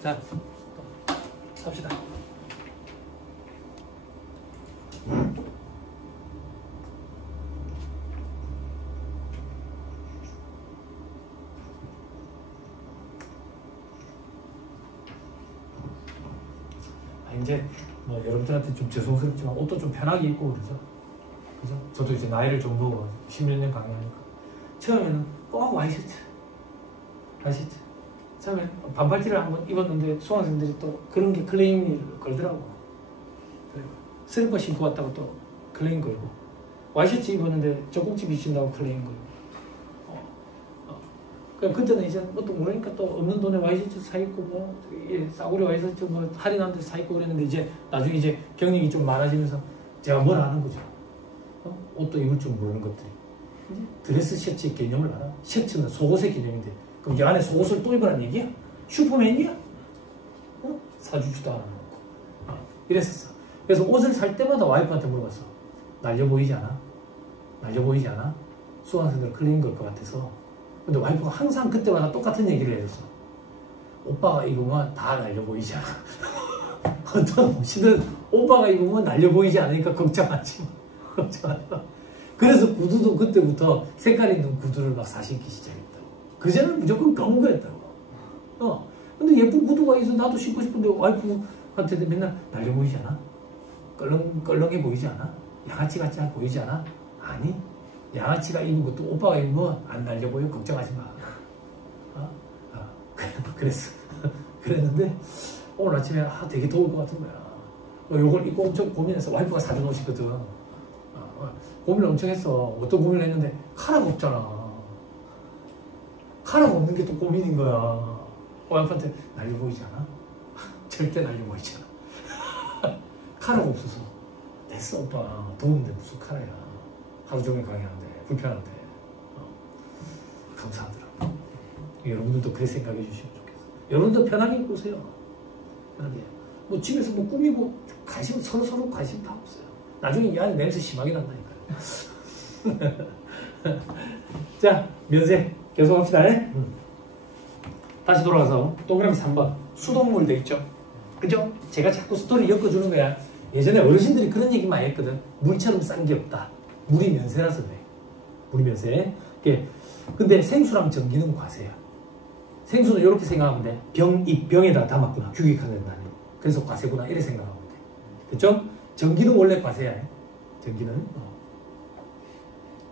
자, 합시다. 이제 뭐 여러분들한테 좀 죄송스럽지만 옷도 좀 편하게 입고 그러죠. 그죠? 저도 이제 나이를 좀 먹어 10몇 년 강의하니까 처음에는 꼭 와이셔츠 처음에 반팔티를 한번 입었는데 수강생들이 또 그런 게 클레임을 걸더라고. 슬리퍼 신고 왔다고 또 클레임 걸고, 와이셔츠 입었는데 젖꼭지 비친다고 클레임 걸고. 그때는 이제 또 모르니까 또 없는 돈에 와이셔츠 사입고 뭐 싸구려 와이셔츠 뭐 할인한 데 사입고 그랬는데 이제 나중에 이제 경력이 좀 많아지면서 제가 뭘 아는 거죠. 옷도 입을 줄 모르는 것들이. 이제 드레스 셔츠의 개념을 알아. 셔츠는 속옷의 개념인데 그럼 이 안에 속옷을 또 입으라는 얘기야? 슈퍼맨이야? 사주지도 않아놓고. 이랬었어. 그래서 옷을 살 때마다 와이프한테 물어봤어. 날려 보이지 않아? 날려 보이지 않아? 수강생들 클레임 걸 것 같아서. 근데 와이프가 항상 그때마다 똑같은 얘기를 해줬어. 오빠가 입으면 다 날려 보이지 않아. 어떤 옷이든 오빠가 입으면 날려 보이지 않으니까 걱정하지 마. 걱정하지 마. 그래서 구두도 그때부터 색깔 있는 구두를 막 사신기 시작했다고. 그전에는 무조건 검은 거였다고. 근데 예쁜 구두가 있어 나도 신고 싶은데 와이프한테 맨날 날려 보이지 않아? 껄렁해 보이지 않아? 양아치 같지 않아 보이지 않아? 아니, 양아치가 입은 것도 오빠가 입으면 안 날려 보여. 걱정하지 마. 그랬어. 그랬는데 오늘 아침에 되게 더울 것 같은 거야. 요걸 입고 엄청 고민해서 와이프가 사준 옷이거든. 고민을 엄청 했어. 어떤 고민을 했는데 카라가 없잖아. 카라가 없는 게 또 고민인 거야. 와이프한테 날려 보이지 않아? 절대 날려 보이지 않아. 카라가 없어서 됐어 오빠 더운데 무슨 카라야. 하루 종일 강의하는데 불편한데. 감사하더라고. 여러분들도 그렇게 생각해 주시면 좋겠어. 여러분도 편하게 입고 오세요. 편하게. 뭐 집에서 뭐 꾸미고 관심 서로 관심 다 없어요. 나중에 이 안에 냄새 심하게 난다니까요. 자, 면세 계속 합시다. 다시 돌아가서 동그라미 3번 수돗물 돼 있죠. 그죠? 제가 자꾸 스토리 엮어주는 거야. 예전에 어르신들이 그런 얘기 많이 했거든. 물처럼 싼 게 없다. 물이 면세라서 그래. 물이 면세. 근데 생수랑 전기는 과세야. 생수는 이렇게 생각하면 돼. 병에다 담았구나. 규격화된 단위. 그래서 과세구나. 이렇게 생각하면 돼. 됐죠? 전기는 원래 과세야. 전기는.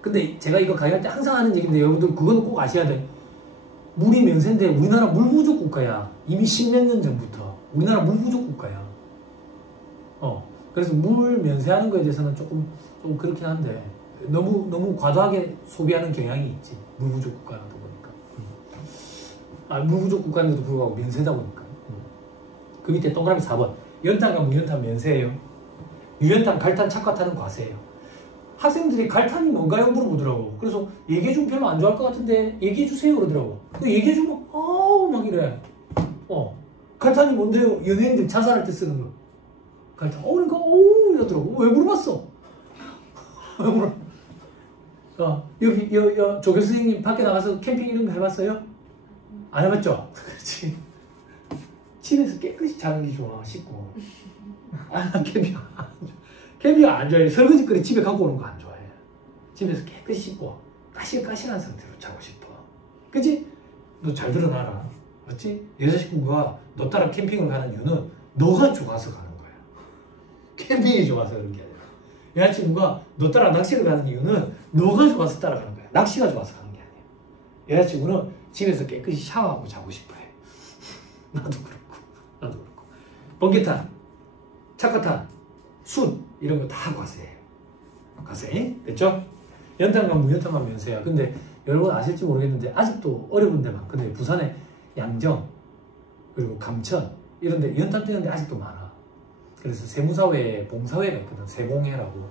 근데 제가 이거 강의할 때 항상 하는 얘기인데 여러분들 그건 꼭 아셔야 돼. 물이 면세인데 우리나라 물 부족 국가야. 이미 십몇 년 전부터. 우리나라 물 부족 국가야. 그래서 물 면세하는 거에 대해서는 조금 그렇긴 한데 너무 과도하게 소비하는 경향이 있지. 물 부족 국가다 보니까. 물 부족 국가인데도 불구하고 면세다 보니까. 그 밑에 동그라미 4번. 연탄과 무연탄 면세예요. 유연탄, 갈탄, 착화탄은 과세예요. 학생들이 갈탄이 뭔가요? 물어보더라고. 그래서 얘기해주면 별로 안 좋아할 것 같은데 얘기해주세요 그러더라고. 얘기해주면 막 이래. 갈탄이 뭔데요? 연예인들 자살할 때 쓰는 거. 갈탄. 그러니까 이러더라고. 왜 물어봤어? 왜 물어? 여기 조 교수님 밖에 나가서 캠핑 이런 거 해봤어요? 안 해봤죠? 그렇지. 집에서 깨끗이 자는 게 좋아. 씻고. 캠핑 안 좋아해. 설거지거리 집에 갖고 오는 거 안 좋아해. 집에서 깨끗이 씻고 까실까실한 상태로 자고 싶어. 그치? 너 잘 들어놔라. 맞지? 여자친구가 너 따라 캠핑을 가는 이유는 너가 좋아서 가는 거야. 캠핑이 좋아서 그런 게 아니라. 여자친구가 너 따라 낚시를 가는 이유는 너가 좋아서 따라가는 거야. 낚시가 좋아서 가는 게 아니야. 여자친구는 집에서 깨끗이 샤워하고 자고 싶어 해. 나도 그렇고. 번개탄, 착화탄, 순 이런 거 다 과세예요. 과세. 됐죠? 연탄과 무연탄만 면세야. 근데 여러분 아실지 모르겠는데 아직도 어려운 데 많거든요. 부산에 양정 그리고 감천 이런 데 연탄 뜨는 데 아직도 많아. 그래서 세무사회에 봉사회가 있거든. 세봉회라고.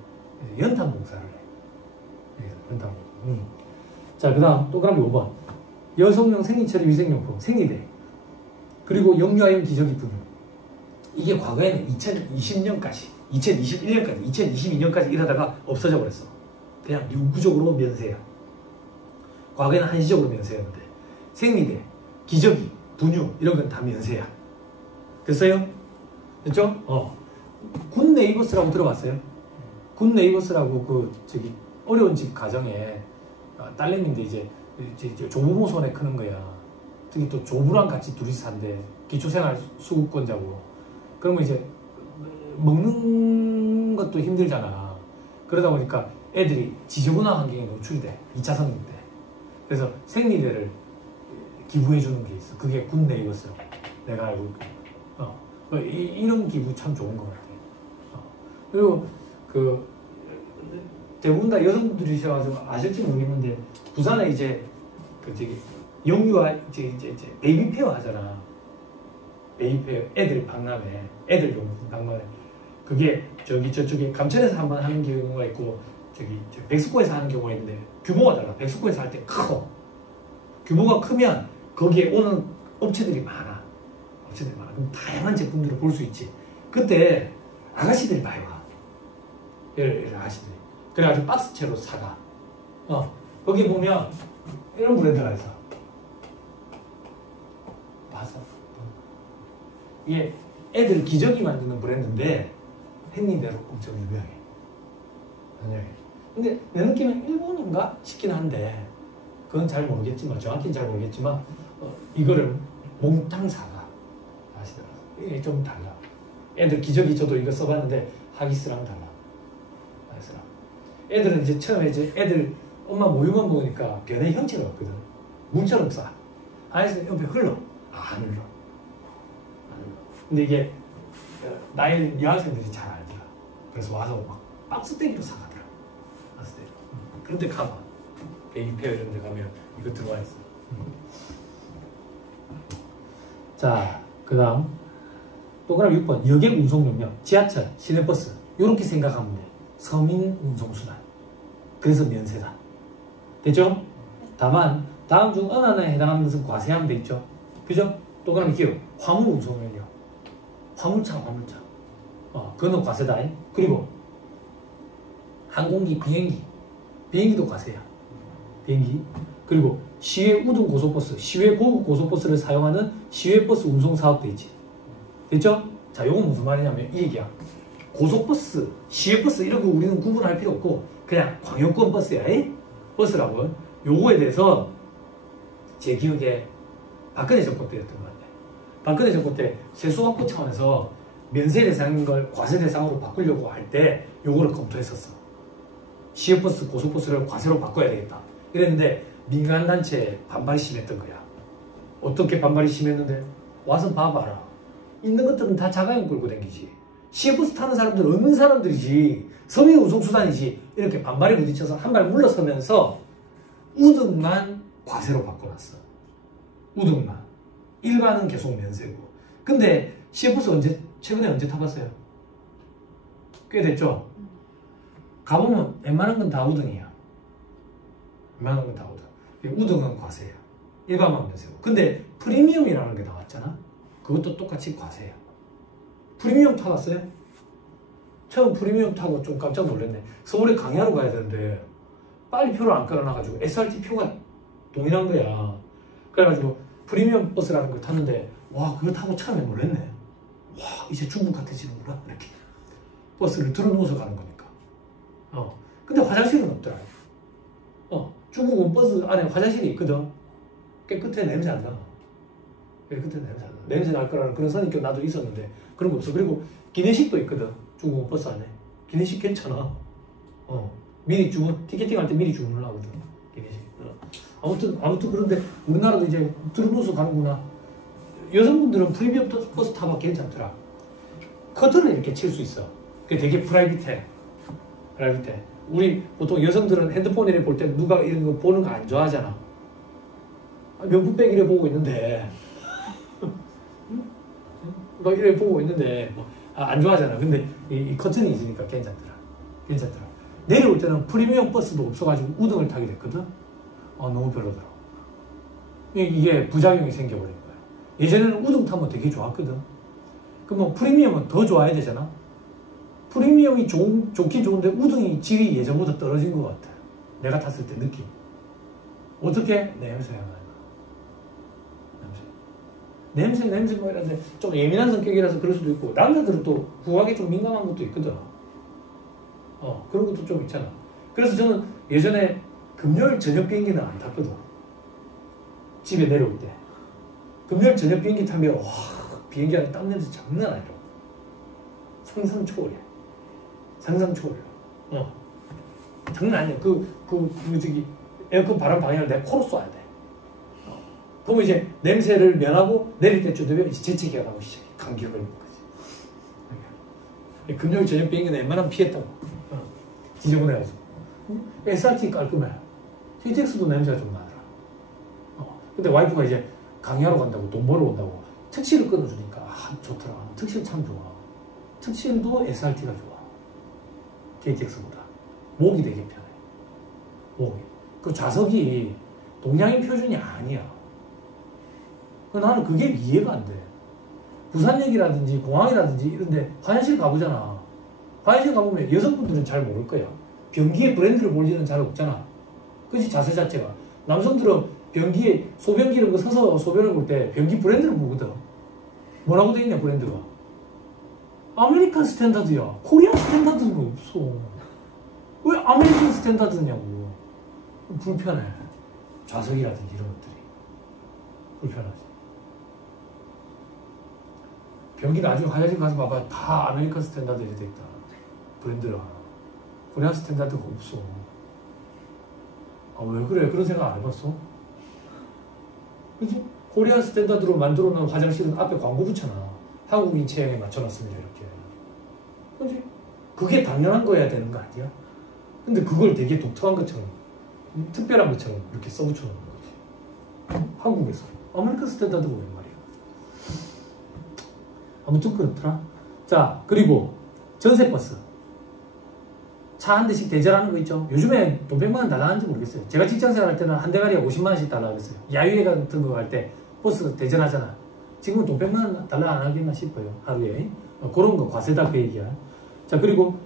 연탄 봉사를 해. 연탄 봉사. 자, 그 다음 동그라미 5번. 여성용 생리처리 위생용품 생리대 그리고 영유아용 기저귀 분유. 이게 과거에는 2020년까지 2021년까지 2022년까지 이러다가 없어져 버렸어. 그냥 유구적으로 면세야. 과거에는 한시적으로 면세였는데 생리대, 기저귀, 분유 이런 건 다 면세야. 됐어요? 됐죠? 굿 네이버스라고 들어봤어요? 굿 네이버스라고 그 저기 어려운 집 가정에 딸내미인데 이제 조부모 손에 크는 거야. 특히 또 조부랑 같이 둘이 산대. 기초생활 수급권자고. 그러면 이제 먹는 것도 힘들잖아. 그러다 보니까 애들이 지저분한 환경에 노출이 돼. 2차 성인 때. 그래서 생리대를 기부해 주는 게 있어. 그게 굿 네이버스라고 내가 알고 있고. 이런 기부 참 좋은 것 같아. 그리고 그 대부분 다 여성분들이셔가지고 아실지 모르겠는데 부산에 이제 그 저기 영유아 이제 베이비 페어 하잖아. 베이비 페어 애들 박람회, 애들용 박람회. 그게 저쪽에 감천에서 한번 하는 경우가 있고 저기 백석고에서 하는 경우가 있는데 규모가 달라. 백석고에서 할 때 커. 규모가 크면 거기에 오는 업체들이 많아. 그럼 다양한 제품들을 볼 수 있지. 그때 아가씨들이 많이 와. 얘를 아가씨들이. 그래가지고 박스채로 사가. 거기 보면 이런 브랜드가 있어. 봤어? 이게 애들 기저귀 만드는 브랜드인데 햇님대로 엄청 유명해. 근데 내 느낌은 일본인가 싶긴 한데 그건 잘 모르겠지만 정확히는 잘 모르겠지만 이거를 몽땅 사가. 아시더라고요. 이게 좀 달라. 애들 기저귀 저도 이거 써봤는데 하기스랑 달라. 하기스랑. 애들은 이제 처음에 이제 애들 엄마 모유만 먹으니까 변의 형체가 없거든. 물처럼 싸. 하기스 옆에 흘러. 안 흘러. 근데 이게 나이 여학생들이 잘 알더라. 그래서 와서 막 박스 떼기로 사가더라. 박스 떼기. 그런데 가봐. 베이비페어 이런 데 가면 이거 들어와 있어. 자, 그 다음 동그라미 6번 여객 운송 능력, 지하철, 시내버스 이렇게 생각하면 돼. 서민 운송수단. 그래서 면세다. 됐죠? 다만 다음 중 어느 하나에 해당하는 것은 과세하면 돼 있죠. 그죠? 동그라미 기억 화물 운송 능력. 화물차. 그거는 과세다. 그리고 항공기, 비행기도 과세야. 비행기. 그리고 시외 우등 고속버스, 시외 고급 고속버스를 사용하는 시외버스 운송 사업도 있지. 됐죠? 자, 요건 무슨 말이냐면 이 얘기야. 고속버스, 시외버스 이런 거 우리는 구분할 필요 없고 그냥 광역권 버스야. 버스라고. 요거에 대해서 제 기억에 박근혜 정권 때였던 것 같아요. 박근혜 정권 때 세수확보 차원에서 면세 대상인 걸 과세 대상으로 바꾸려고 할 때 요거를 검토했었어. 시외버스, 고속버스를 과세로 바꿔야 되겠다. 이랬는데 민간단체에 반발이 심했던 거야. 어떻게 반발이 심했는데? 와서 봐봐라. 있는 것들은 다 자가용 끌고 다니지. 시외버스 타는 사람들은 없는 사람들이지. 서민 운송수단이지. 이렇게 반발에 부딪혀서 한 발 물러서면서 우등만 과세로 바꿔놨어. 우등만. 일반은 계속 면세고. 근데 시외버스 최근에 언제 타봤어요? 꽤 됐죠? 가보면 웬만한 건 다 우등이야. 웬만한 건 다 우등. 우등은 과세야. 일반만 면세고. 근데 프리미엄이라는 게 나왔잖아? 그것도 똑같이 과세야. 프리미엄 타봤어요? 처음 프리미엄 타고 좀 깜짝 놀랐네. 서울에 강야로 가야 되는데 빨리 표를 안 깔아놔가지고 SRT 표가 동일한 거야. 그래가지고 프리미엄 버스라는 걸 탔는데 와, 그걸 타고 처음에 놀랐네. 와, 이제 중국 같아지는구나. 이렇게 버스를 들어놓아서 가는 거니까. 근데 화장실은 없더라. 중국은 버스 안에 화장실이 있거든. 깨끗해. 냄새 안 나. 깨끗해. 냄새 안 나. 냄새 날 거라는 그런 선입견 나도 있었는데 그런 거 없어. 그리고 기내식도 있거든. 중국은 버스 안에. 기내식 괜찮아. 미리 티켓팅 할 때 미리 주문을 하거든. 기내식. 아무튼 그런데 우리나라도 이제 들어놓아서 가는구나. 여성분들은 프리미엄 버스 타봐 괜찮더라. 커튼을 이렇게 칠 수 있어. 그게 되게 프라이빗해. 우리 보통 여성들은 핸드폰 이렇게 볼 때 누가 이런 거 보는 거 안 좋아하잖아. 명품백 이래 보고 있는데 막 이래 보고 있는데 안 좋아하잖아. 근데 이 커튼이 있으니까 괜찮더라. 내려올 때는 프리미엄 버스도 없어가지고 우등을 타게 됐거든. 너무 별로더라. 이게 부작용이 생겨버린 거야. 예전에는 우등 타면 되게 좋았거든. 그럼 프리미엄은 더 좋아야 되잖아. 프리미엄이 좋긴 좋은데 우등이 질이 예전보다 떨어진 것 같아. 내가 탔을 때 느낌. 어떻게? 냄새가 나요. 냄새 뭐 이런데 좀 예민한 성격이라서 그럴 수도 있고 남자들은 또 후각에 좀 민감한 것도 있거든. 그런 것도 좀 있잖아. 그래서 저는 예전에 금요일 저녁 비행기는 안 탔거든. 집에 내려올 때 금요일 저녁 비행기 타면 와 비행기 안에 땀 냄새 장난 아니라고. 상상 초월이야. 상상 초월이야. 장난 아니야. 저기 에어컨 바람 방향을 내 코로 쏴야 돼. 그러면 이제 냄새를 면하고 내릴 때쯤 되면 이제 재채기가 나오기 시작해. 감기가 걸리는 거지. 금요일 저녁 비행기는 웬만하면 피했다고. 지저분해가지고. SRT 깔끔해. KTX도 냄새가 좀 나더라. 근데 와이프가 이제 강의하러 간다고 돈 벌어 온다고 특실을 끊어주니까 좋더라. 특실 참 좋아. 특실도 SRT가 좋아. KTX보다. 목이 되게 편해. 목이. 그 좌석이 동양인 표준이 아니야. 나는 그게 이해가 안 돼. 부산역이라든지 공항이라든지 이런데 화장실 가보잖아. 화장실 가보면 여성분들은 잘 모를 거야. 변기에 브랜드를 볼 일은 잘 없잖아. 그치 자세 자체가. 남성들은 변기에 소변기 이런 거 서서 소변을 볼 때 변기 브랜드를 보거든. 뭐라고 돼 있냐 브랜드가. 아메리칸 스탠다드야. 코리안 스탠다드는 없어. 왜 아메리칸 스탠다드냐고. 불편해. 좌석이라든지 이런 것들이. 불편하지. 변기 나중에 화장실 가서 봐봐. 다 아메리칸 스탠다드 이렇게 돼 있다. 브랜드가. 코리안 스탠다드가 없어. 왜 그래? 그런 생각 안 해봤어? 그치? 코리안 스탠다드로 만들어 놓은 화장실은 앞에 광고 붙잖아. 한국인 체형에 맞춰놨습니다. 이렇게. 그치? 그게 당연한 거야 되는 거 아니야? 근데 그걸 되게 독특한 것처럼, 특별한 것처럼 이렇게 써붙여 놓는 거지. 한국에서. 아메리칸 스탠다드가 웬 말이야? 아무튼 그렇더라. 자, 그리고 전세버스. 차 한 대씩 대절하는 거 있죠. 요즘에 돈 100만 원 달라는지 모르겠어요. 제가 직장생활 할 때는 한 대가리에 50만 원씩 달라 그랬어요. 야유회 같은 거 갈 때 버스 대절하잖아. 지금은 돈 100만 원 달라 안 하겠나 싶어요. 하루에. 그런 거 과세다 그 얘기야. 자, 그리고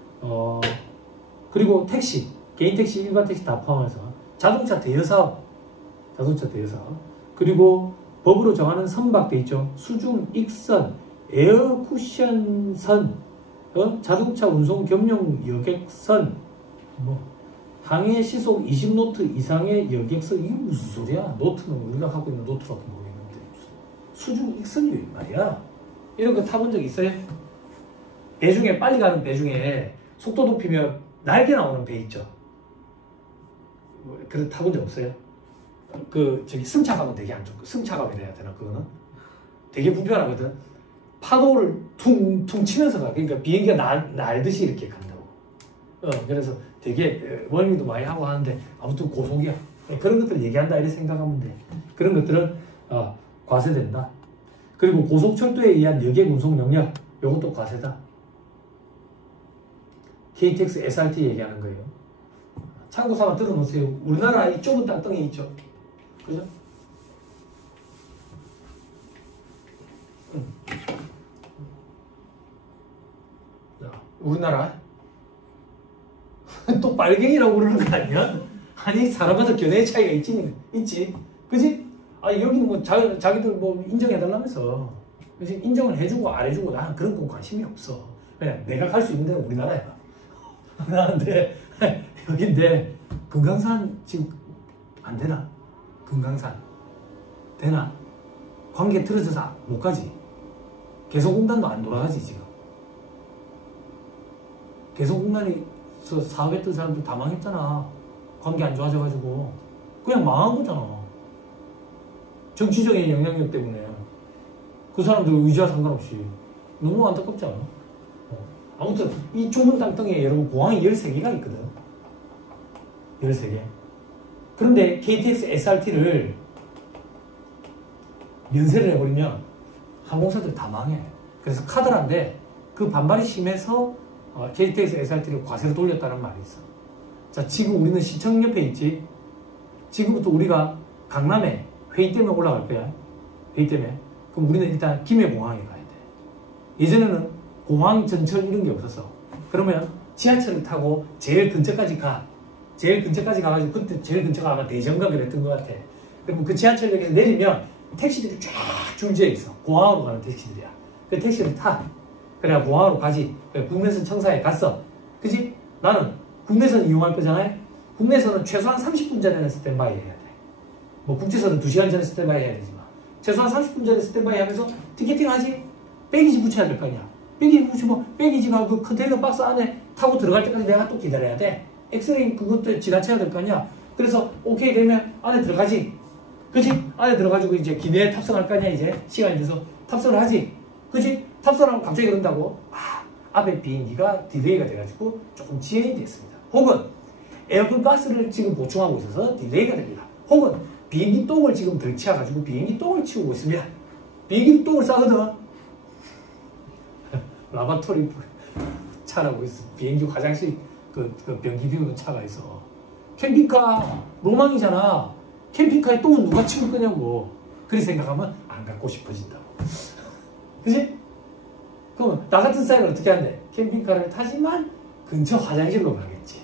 택시, 개인 택시, 일반 택시 다 포함해서 자동차 대여 사업, 그리고 법으로 정하는 선박돼 있죠. 수중, 익선, 에어 쿠션선, 자동차 운송 겸용 여객선, 항해 시속 20노트 이상의 여객선. 이게 무슨 소리야? 노트는 우리가 갖고 있는 노트밖에 모르겠는데 수중 익선이 왜 말이야? 이런 거 타본 적 있어요? 배 중에 빨리 가는 배 중에 속도 높이면 날개 나오는 배 있죠. 그래 타본 적 없어요? 저기 승차감은 되게 안 좋고, 승차감이라 해야 되나 그거는? 되게 불편하거든. 파도를 퉁퉁 치면서 가. 그러니까 비행기가 날듯이 이렇게 간다고. 그래서 되게 멀미도 많이 하고 하는데 아무튼 고속이야. 그런 것들 얘기한다 이렇게 생각하면 돼. 그런 것들은 과세된다. 그리고 고속철도에 의한 여객 운송 능력, 이것도 과세다. KTX, SRT 얘기하는 거예요. 참고삼아 들어놓으세요. 우리나라 이 좁은 땅덩이 있죠. 그죠? 우리나라 또 빨갱이라고 그러는 거 아니야? 아니 사람마다 견해의 차이가 있지, 그지? 여기는 뭐 자기들 뭐 인정해달라면서, 그지? 인정을 해주고 안 해주고 나는 그런 건 관심이 없어. 그냥 내가 갈 수 있는 데는 우리나라야. 나한테 여긴데 금강산 지금 안 되나? 금강산 되나? 관계 틀어져서 못 가지. 개성공단도 안 돌아가지 지금. 개성공단에서 사업했던 사람들 다 망했잖아. 관계 안 좋아져가지고. 그냥 망한 거잖아. 정치적인 영향력 때문에. 그 사람들 의지와 상관없이. 너무 안타깝지 않아? 아무튼 이 좁은 땅덩이에 여러분 공항이 13개가 있거든. 13개. 그런데 KTX, SRT를 면세를 해버리면 항공사들 다 망해. 그래서 카더라인데 그 반발이 심해서 KTX, SRT를 과세로 돌렸다는 말이 있어. 자, 지금 우리는 시청 옆에 있지. 지금부터 우리가 강남에 회의 때문에 올라갈 거야. 회의 때문에. 그럼 우리는 일단 김해공항에 가야 돼. 예전에는 공항 전철 이런 게 없었어. 그러면 지하철을 타고 제일 근처까지 가. 제일 근처까지 가가지고, 그때 제일 근처가 아마 대전가 그랬던 것 같아. 그러면 그 지하철역에서 내리면 택시들이 쫙 줄지어 있어. 공항으로 가는 택시들이야. 그 택시를 타. 그래야 공항으로 가지. 그래, 국내선 청사에 갔어. 그지? 나는 국내선 이용할 거잖아요. 국내선은 최소한 30분 전에는 스탠바이 해야 돼. 뭐 국제선은 2시간 전에 스탠바이 해야 되지만 최소한 30분 전에 스탠바이 하면서 티켓팅 하지. 백이지 붙여야 될 거 아니야. 백이지 붙이면 백이지가 그 컨테이너 박스 안에 타고 들어갈 때까지 내가 또 기다려야 돼. 엑스레이 그것도 지나쳐야 될 거 아니야. 그래서 오케이 되면 안에 들어가지. 그치? 안에 들어가지고 이제 기내에 탑승할 거 아니야. 이제 시간이 돼서 탑승을 하지. 그치? 탑승하면 갑자기 그런다고 앞에 비행기가 딜레이가 돼가지고 조금 지연이 됐습니다. 혹은 에어컨 가스를 지금 보충하고 있어서 딜레이가 됩니다. 혹은 비행기 똥을 지금 덜 치워가지고 비행기 똥을 치우고 있습니다. 비행기 똥을 싸거든. 라바토리 차라고 있어. 비행기 화장실 그 변기 비우는 차가 있어. 캠핑카 로망이잖아. 캠핑카에 똥은 누가 치울 거냐고. 그렇게 생각하면 안 갖고 싶어진다고. 그치? 그럼 나 같은 사람은 어떻게 한대? 캠핑카를 타지만 근처 화장실로 가겠지.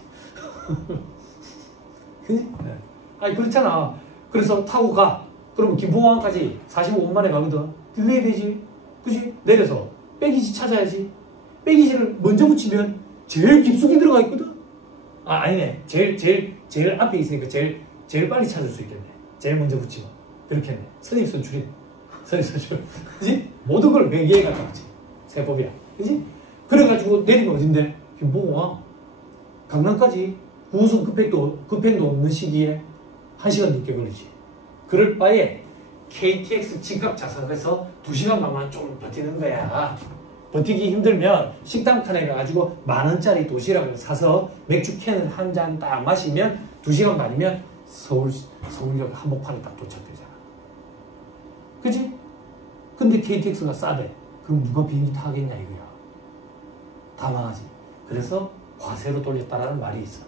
그치? 네. 아니 그렇잖아. 그래서 타고 가. 그러면 김포공항까지 45분 만에 가거든. 딜레이 되지. 그치? 내려서 백이지 찾아야지. 백이지를 먼저 붙이면 제일 깊숙이 들어가 있거든. 아니네. 제일 앞에 있으니까 제일 빨리 찾을 수 있겠네. 제일 먼저 붙이면. 그렇게 했네. 선입선출이네. 선입선출. 그치? 모든 걸 매기에 갖다 붙지. 세법이야. 그치? 그래가지고 내리면 어딘데? 김포공항. 강남까지 9호선 급행도 없는 시기에 1시간 늦게 걸리지. 그럴 바에 KTX 직각 좌석에서 2시간 반만 좀 버티는 거야. 버티기 힘들면 식당 칸에 가가지고 10,000원짜리 도시락을 사서 맥주 캔을 한 잔 딱 마시면 2시간 반이면 서울역 한복판에 딱 도착되잖아. 그치? 근데 KTX가 싸대. 그럼 누가 비행기 타겠냐 이거야. 다 망하지. 그래서 과세로 돌렸다라는 말이 있어.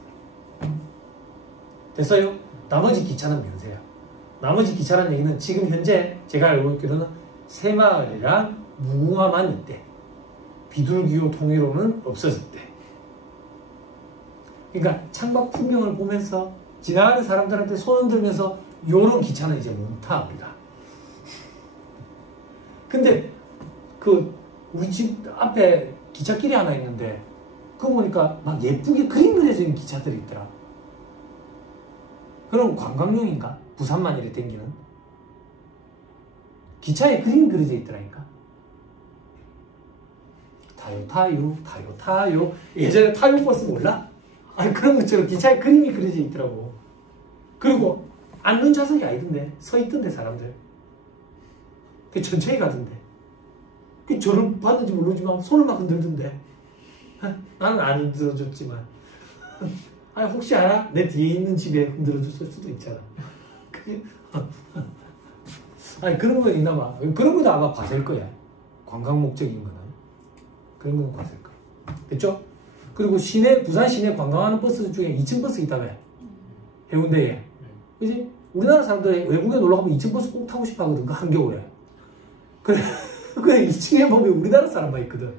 됐어요? 나머지 기차는 면세야. 나머지 기차라는 얘기는 지금 현재 제가 알고 있기로는 새마을이랑 무궁화만 있대. 비둘기호 통일호는 없어졌대. 그러니까 창밖 풍경을 보면서 지나가는 사람들한테 손 흔들면서 요런 기차는 이제 못 타 우리가. 근데 그 우리 집 앞에 기찻길이 하나 있는데 그거 보니까 막 예쁘게 그림 그려져 있는 기차들이 있더라. 그럼 관광용인가? 부산만 이렇게 댕기는? 기차에 그림 그려져 있더라니까. 타요. 예전에 타요 버스 몰라? 아니 그런 것처럼 기차에 그림이 그려져 있더라고. 그리고 앉는 좌석이 아니던데. 서 있던데 사람들. 그 천천히 가던데. 그 저를 봤는지 모르지만 손을 막 흔들던데. 나는 안 흔들어줬지만. 아니 혹시 알아? 내 뒤에 있는 집에 흔들어줬을 수도 있잖아. 아니 그런 건 있나 봐. 그런 것도 아마 과세일 거야. 관광 목적인 거는. 그런 건 과세일 거야. 됐죠? 그리고 부산 시내 관광하는 버스 중에 2층 버스 있다며. 해운대에. 그지? 우리나라 사람들 외국에 놀러 가면 2층 버스 꼭 타고 싶어 하거든. 그 한겨울에. 그래 2층에 보면 우리나라 사람만 있거든.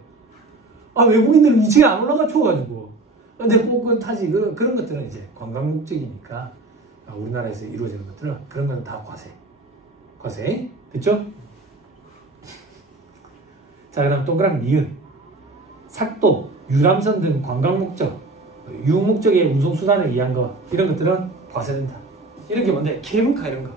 아, 외국인들은 2층에 안 올라가 추워가지고. 근데 꼭 타지. 그런 것들은 이제 관광 목적이니까 우리나라에서 이루어지는 것들은 그런 건 다 과세. 됐죠? 자, 그 다음 동그라미 니은. 삭도, 유람선 등 관광 목적, 유목적의 운송수단에 의한 것, 이런 것들은 과세된다. 이런 게 뭔데? 케이블카 이런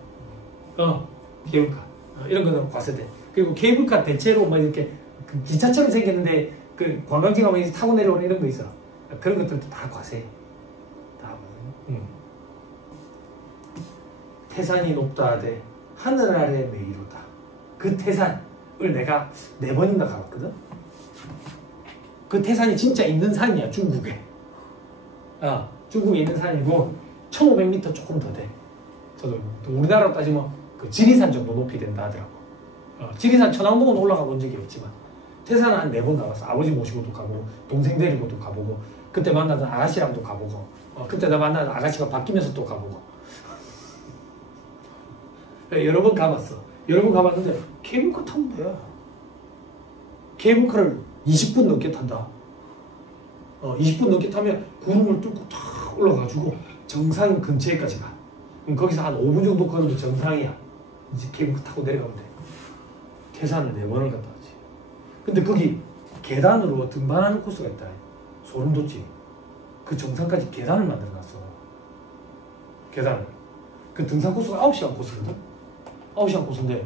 거. 케이블카. 이런 거는 과세돼. 그리고 케이블카 대체로 막 이렇게 그 기차처럼 생겼는데 그 관광지 가면 타고 내려오는 이런 거 있어. 그런 것들도 다 과세. 다 과세. 태산이 높다 하되 하늘 아래 메이로다. 그 태산을 내가 4번인가 가봤거든. 그 태산이 진짜 있는 산이야. 중국에. 중국에 있는 산이고 1500m 조금 더 돼. 저도 우리나라로 따지면 그 지리산 정도 높이 된다 하더라고. 지리산 천왕봉은 올라가 본 적이 없지만 태산은 한 4번 가봤어. 아버지 모시고도 가보고 동생 데리고도 가보고 그때 만나던 아가씨랑도 가보고 그때 나 만나던 아가씨가 바뀌면서 또 가보고 여러 번 가봤어. 여러 번 가봤는데 케이블카 타면 돼. 케이블카를 20분 넘게 탄다. 20분 넘게 타면 구름을 뚫고 탁 올라가지고 정상 근처에까지 가. 그럼 거기서 한 5분 정도 걸으면 정상이야. 이제 케이블카 타고 내려가면 돼. 태산을 4번을 갔다 왔지. 근데 거기 계단으로 등반하는 코스가 있다. 소름 돋지. 그 정상까지 계단을 만들어놨어. 계단을. 그 등산 코스가 9시간 코스거든. 9시간 코스인데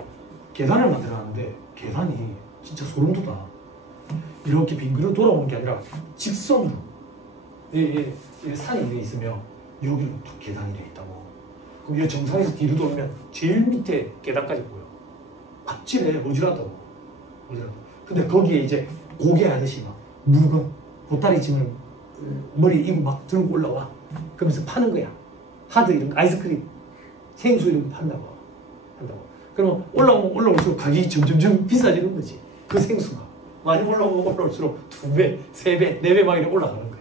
계단을 만들어놨는데 계단이 진짜 소름 돋아. 이렇게 빙그르 돌아오는 게 아니라 직선으로. 이 산이 이렇게 있으면 여기로 또 계단이 이렇게 있다고. 그럼 이 정상에서 뒤로 돌면 제일 밑에 계단까지 보여. 아찔해. 어지럽다고. 근데 거기에 이제 고개 아저씨 막 물건 보따리 짐을 머리에 이고 막 들고 올라와. 그러면서 파는 거야. 하드 이런 거, 아이스크림, 생수 이런 거 한다고. 그러면 올라오면 올라올수록 가격이 점점 비싸지는 거지. 그 생수가 많이 올라오면 올라올수록 2배, 3배, 4배 막 이렇게 올라가는 거야.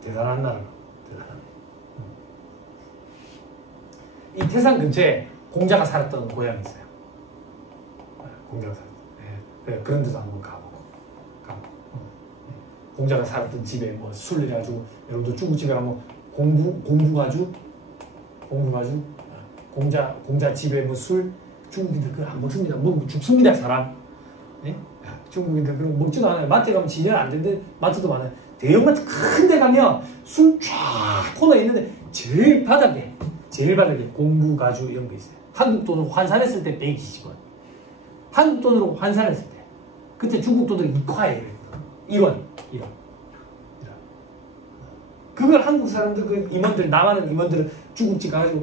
대단한 나라. 대단한. 이 태산 근처에 공자가 살았던 고향이 있어요. 공자가 살았던. 네. 그런 데도 한번 가보고. 공자가 살았던 집에 뭐 술 이래가지고 여러분들 중국집에 가면 공부가주 공자 집에 뭐 술 중국인들 그거 안 먹습니다. 먹으면 죽습니다 사람. 네? 중국인들 그런 거 먹지도 않아요. 마트에 가면 진열 안 되는데 마트도 많아요. 대형마트 큰 데 가면 술 쫙 코너 있는데 제일 바닥에 공부가주 이런 거 있어요. 한국 돈으로 환산했을 때 120원. 한국 돈으로 환산했을 때 그때 중국 돈으로 2과예요. 1원. 그걸 한국 사람들, 그 임원들, 남하는 임원들은 중국집 가가지고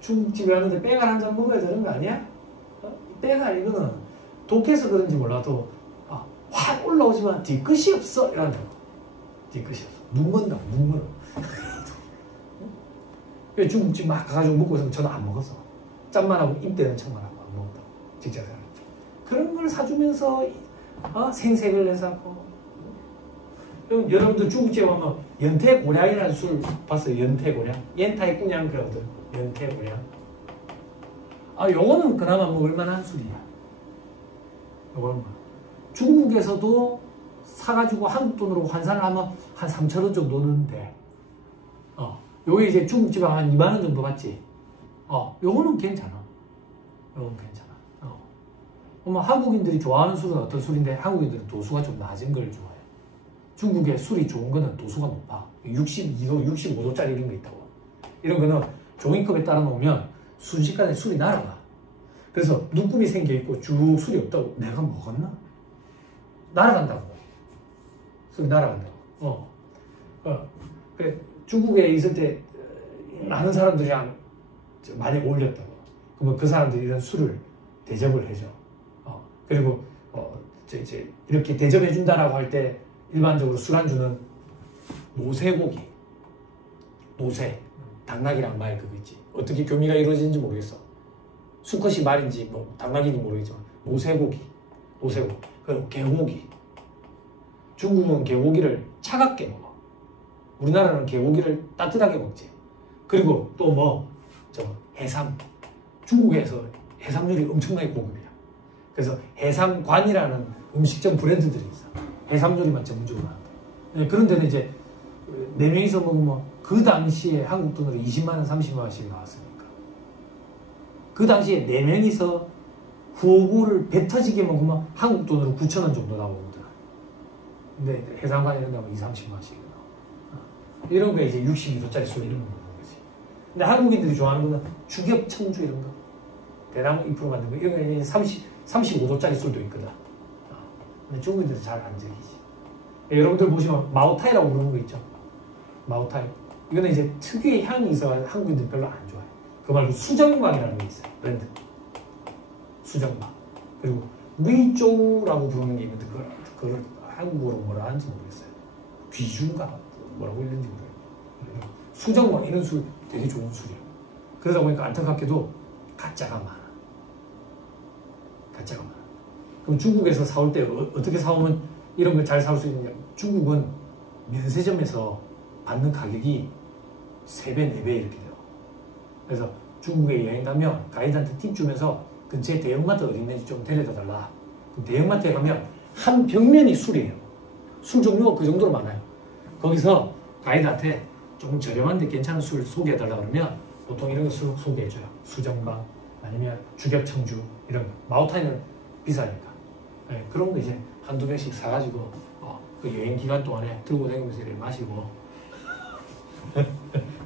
중국집에 가는데 빼갈 한 잔 먹어야 되는 거 아니야? 빼갈 이거는 독해서 그런지 몰라도 확 올라오지만 뒤끝이 없어 이런다고. 뒤끝이 없어. 눈 먼다고. 눈 멀어. 왜 중국집 막 가가지고 먹고 있으면 저는 안 먹었어. 짠만 하고 입대는 척만 하고 안 먹었다고. 직장생활. 그런 걸 사주면서 생색을 내서고. 그럼 여러분들 중국집에 가면 연태고량이라는 술 봤어요? 연태고량? 옌타이 꾸냥 그러거든. 연태고량. 요거는 그나마 먹을만한 술이야. 요거는 중국에서도 사가지고 한국 돈으로 환산을 하면 한 3,000원 정도는 돼. 요게 이제 중국집에 한 20,000원 정도 받지. 요거는 괜찮아. 요거는 괜찮아. 한국인들이 좋아하는 술은 어떤 술인데 한국인들은 도수가 좀 낮은 걸 좋아해. 중국의 술이 좋은 거는 도수가 높아. 62도, 65도짜리 이런 거 있다고. 이런 거는 종이컵에 따라 놓으면 순식간에 술이 날아가. 그래서 누꿈이 생겨있고 쭉 술이 없다고. 내가 먹었나? 날아간다고. 술이 날아간다고. 그래, 중국에 있을 때 많은 사람들이랑 많이 어울렸다고. 그러면 그 사람들이 이런 술을 대접을 해줘. 그리고 이제 이렇게 대접해준다라고 할 때 일반적으로 술안주는 노새고기, 노새, 당나귀랑 말 그거 있지. 어떻게 교미가 이루어지는지 모르겠어. 수컷이 말인지 뭐 당나귀인지 모르겠지만 노새고기, 그리고 개고기. 중국은 개고기를 차갑게 먹어. 우리나라는 개고기를 따뜻하게 먹지. 그리고 또 해삼. 중국에서 해삼률이 엄청나게 고급이야. 그래서 해삼관이라는 음식점 브랜드들이 있어. 해삼조리만 전문적으로 하는데. 그런 데는 이제 4명이서 먹으면 그 당시에 한국 돈으로 20만 원, 30만 원씩 나왔으니까. 그 당시에 4명이서 후오구를 배 터지게 먹으면 한국 돈으로 9,000원 정도 나오거든. 근데 해삼관 이런 데 하면 20, 30만 원씩 나와. 이런 거 이제 62도짜리 술 이런 거 먹는 거지. 근데 한국인들이 좋아하는 거는 주겹 청주 이런 거. 대나무 잎으로 만든 거. 이런 거 35도짜리 술도 있거든. 근데 중국인들은 잘 안 즐기지. 여러분들 보시면 마오타이라고 부르는 거 있죠. 마오타이. 이거는 이제 특유의 향이 있어 한국인들 별로 안 좋아해. 그 말고 수정방이라는 게 있어요. 브랜드. 수정방. 그리고 위조우라고 부르는 게 있는데 그걸 한국어로 뭐라 하는지 모르겠어요. 귀주가 뭐라고 있는지 모르겠어요. 수정방 이런 술 되게 좋은 술이야. 그러다 보니까 안타깝게도 가짜가 많아. 가짜가 많아. 그럼 중국에서 사올 때 어떻게 사오면 이런 걸 잘 사올 수 있느냐? 중국은 면세점에서 받는 가격이 3배, 4배 이렇게 돼요. 그래서 중국에 여행 가면 가이드한테 팁 주면서 근처에 대형마트 어디 있는지 좀 데려다 달라. 그럼 대형마트에 가면 한 벽면이 술이에요. 술 종류가 그 정도로 많아요. 거기서 가이드한테 조금 저렴한데 괜찮은 술 소개해달라 그러면 보통 이런 거 소개해줘요. 수정방 아니면 주격청주 이런 거. 마오타이는 비싸니까. 네, 그런 거 이제 한두 병씩 사가지고 그 여행 기간 동안에 들고 다니면서 이렇게 마시고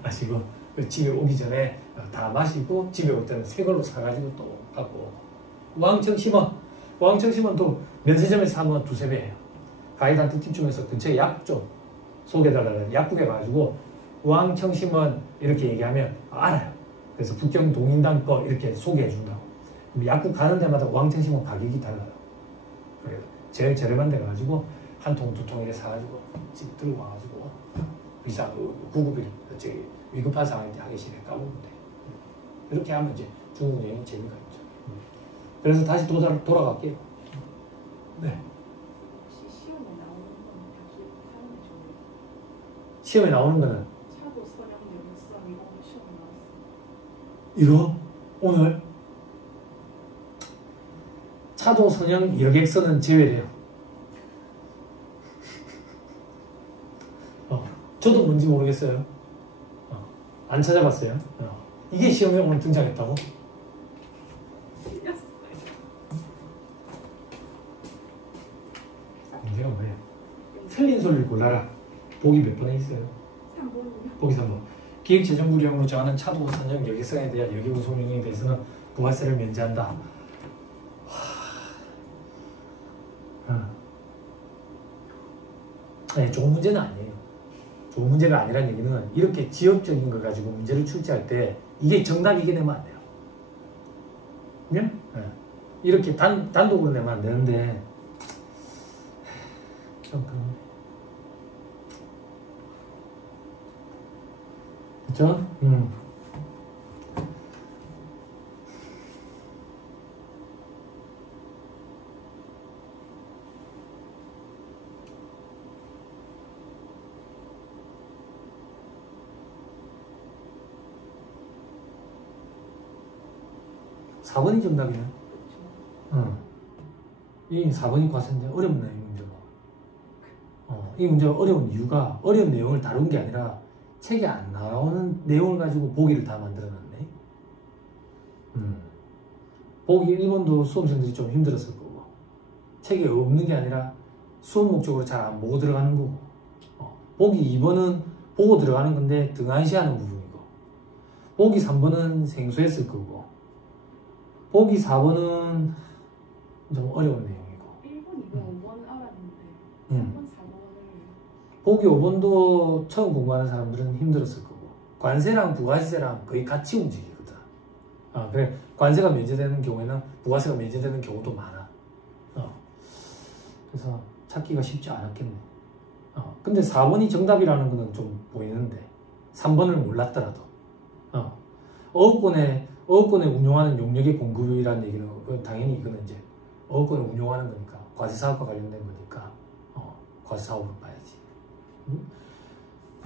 마시고 집에 오기 전에 다 마시고 집에 올 때는 새 걸로 사가지고 또 갖고 우황청심원도 면세점에서 사면 두세 배예요. 가이드한테 팁 주면서 근처에 약 좀 소개해달라는 약국에 가가지고 우황청심원 이렇게 얘기하면 알아요. 그래서 북경 동인당 거 이렇게 소개해준다고. 약국 가는 데마다 우황청심원 가격이 달라요. 그래서 제일 저렴한 데 가가지고 한 통, 두 통 이렇게 사가지고 집 들고 와가지고 비싸 구급일 위급한 상황인데 하기 싫어 까먹으면 돼. 이렇게 하면 이제 중국 여행 재미가 있죠. 그래서 다시 돌아갈게요. 네. 시험에 나오는 거는 차도 서령 여객선 이런 거 시험에 나왔어요. 이거 오늘 차도 선형 여객선은 제외돼요. 저도 뭔지 모르겠어요. 안 찾아봤어요. 이게 시험에 오늘 등장했다고? 문제가 뭐예요? 틀린 소리를 골라라. 보기 몇 번에 있어요? 3번이요. 보기 3번. 기획재정부령으로 정하는 차도 선형 여객선에 대한 여객운송령에 대해서는 부가세를 면제한다. 네, 좋은 문제는 아니에요. 좋은 문제가 아니라는 얘기는 이렇게 지역적인 걸 가지고 문제를 출제할 때 이게 정답이게 내면 안 돼요. 네? 이렇게 단독으로 내면 안 되는데 좀 그런데. 그쵸? 4번이 정답이네. 이 4번이 과세인데 어렵네, 이 문제가. 이 문제가 어려운 이유가 어려운 내용을 다룬 게 아니라 책에 안 나오는 내용을 가지고 보기를 다 만들어놨네. 보기 1번도 수험생들이 좀 힘들었을 거고, 책에 없는 게 아니라 수업 목적으로 잘 안 보고 들어가는 거고, 보기 2번은 보고 들어가는 건데 등한시하는 부분이고, 보기 3번은 생소했을 거고, 보기 4번은 좀 어려운 내용이고 1번, 2번, 5번은 알았는데 3번, 4번을 보기 5번도 처음 공부하는 사람들은 힘들었을 거고 관세랑 부가세랑 거의 같이 움직이거든. 그래 관세가 면제되는 경우에는 부가세가 면제되는 경우도 많아. 그래서 찾기가 쉽지 않았겠네. 근데 4번이 정답이라는 거는 좀 보이는데 3번을 몰랐더라도 어업권에 운용하는 용역의 공급이라는 얘기는 당연히 이거는 이제 어업권을 운용하는 거니까 과세사업과 관련된 거니까 과세사업으로 봐야지.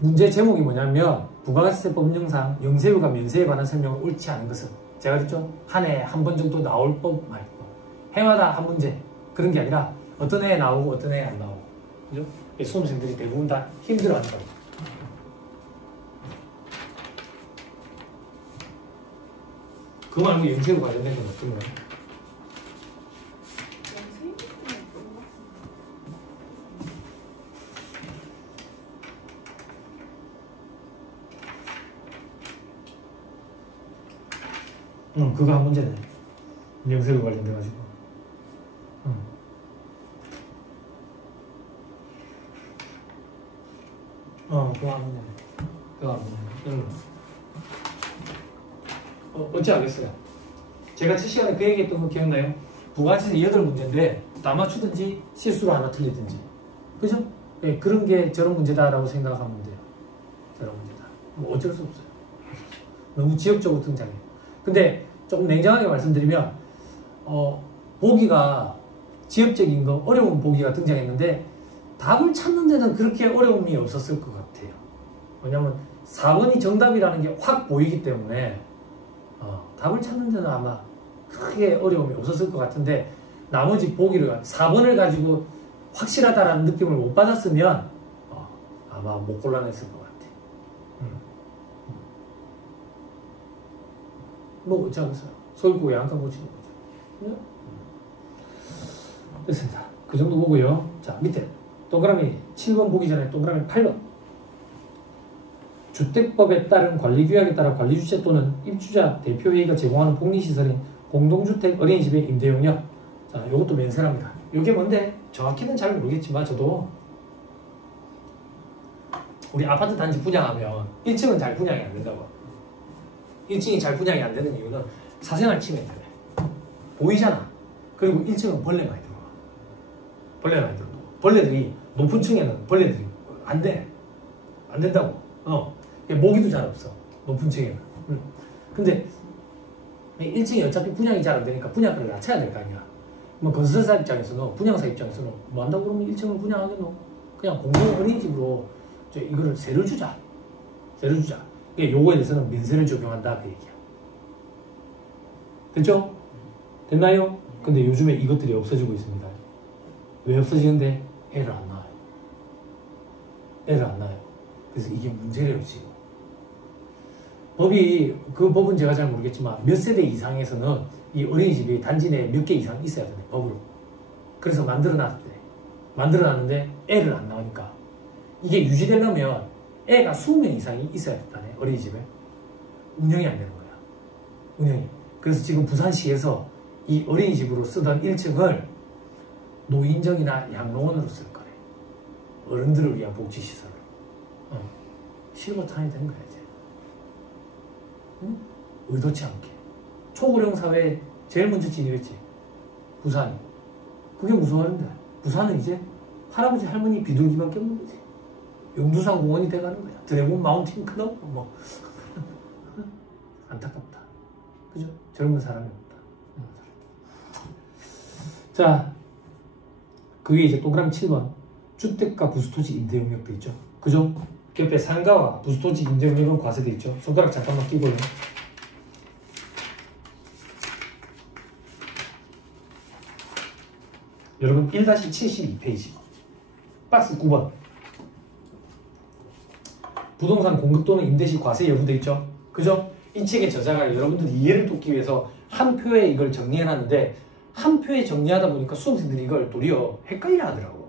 문제 제목이 뭐냐면 부가가치세 법령상 영세유가 면세에 관한 설명은 옳지 않은 것은 제가 그랬죠? 한 해에 한 번 정도 나올 법 말고 해마다 한 문제 그런 게 아니라 어떤 해에 나오고 어떤 해에 안 나오고 그죠? 수험생들이 대부분 다 힘들어하는 거예요. 그거 말고 영세로 관련된 건 어떤 거야? 그거 한 문제네. 영세로 관련돼가지고. 그거 한 문제네. 그거 한 문제네. 어찌 알겠어요? 제가 7시간에 그 얘기했던 거 기억나요? 부가치세 8문제인데 다 맞추든지 실수로 하나 틀리든지 그죠? 예, 그런 게 저런 문제다라고 생각하면 돼요. 저런 문제다. 뭐 어쩔 수 없어요. 너무 지역적으로 등장해요. 근데 조금 냉정하게 말씀드리면 보기가 지역적인 거 어려운 보기가 등장했는데 답을 찾는 데는 그렇게 어려움이 없었을 것 같아요. 왜냐면 4번이 정답이라는 게 확 보이기 때문에 답을 찾는 데는 아마 크게 어려움이 없었을 것 같은데 나머지 보기를 4번을 가지고 확실하다라는 느낌을 못 받았으면 아마 못 골라냈을 것 같아. 뭐 어쩌겠어요. 서울구 양가 고치는 거죠. 됐습니다. 그 정도 보고요. 자, 밑에 동그라미 7번 보기 전에 동그라미 8번. 주택법에 따른 관리규약에 따라 관리주체 또는 입주자 대표회의가 제공하는 복리시설인 공동주택 어린이집의 임대용역. 자, 이것도 면세랍니다. 이게 뭔데? 정확히는 잘 모르겠지만 저도 우리 아파트 단지 분양하면 1층은 잘 분양이 안 된다고. 1층이 잘 분양이 안 되는 이유는 사생활 침해 때문에. 보이잖아. 그리고 1층은 벌레 많이 들어와. 벌레 많이 들어와. 벌레들이 높은 층에는 벌레들이 안 돼. 안 된다고. 모기도 잘 없어. 높은 층에는. 근데 1층이 어차피 분양이 잘 안 되니까 분양가를 낮춰야 될 거 아니야. 뭐 건설사 입장에서는, 분양사 입장에서는 뭐 한다고 그러면 1층을 분양하겠노? 그냥 공공 어린이집으로 이거를 세를 주자. 세를 주자. 요거에 대해서는 면세를 적용한다 그 얘기야. 됐죠? 됐나요? 근데 요즘에 이것들이 없어지고 있습니다. 왜 없어지는데? 애를 안 낳아요. 애를 안 낳아요. 그래서 이게 문제래요 지금. 그 법은 제가 잘 모르겠지만 몇 세대 이상에서는 이 어린이집이 단지 내에 몇 개 이상 있어야 되네, 법으로. 그래서 만들어놨대. 만들어놨는데 애를 안 낳으니까 이게 유지되려면 애가 20명 이상이 있어야 된다네, 어린이집에. 운영이 안 되는 거야. 운영이. 그래서 지금 부산시에서 이 어린이집으로 쓰던 1층을 노인정이나 양로원으로 쓸 거래. 어른들을 위한 복지시설로. 실버타임이 된 거야 이제. 응? 의도치 않게. 초고령 사회에 제일 먼저 진입했지. 부산이. 그게 무서워하는데. 부산은 이제 할아버지 할머니 비둘기만 껴먹는 거지. 용두산 공원이 돼가는 거야. 드래곤 마운틴 클럽 뭐. 안타깝다. 그죠? 젊은 사람이 없다. 자, 그게 이제 동그라미 7번 주택가 부수토지 임대용역도 있죠. 그죠? 그 옆에 상가와 부수토지 임대용역은 과세돼 있죠. 손가락 잠깐만 끼고요. 여러분 1-72페이지 박스 9번 부동산 공급 또는 임대 시 과세 여부돼 있죠. 그죠? 이 책의 저자가 여러분들이 이해를 돕기 위해서 한 표에 이걸 정리해놨는데 한 표에 정리하다 보니까 수험생들이 이걸 도리어 헷갈려 하더라고.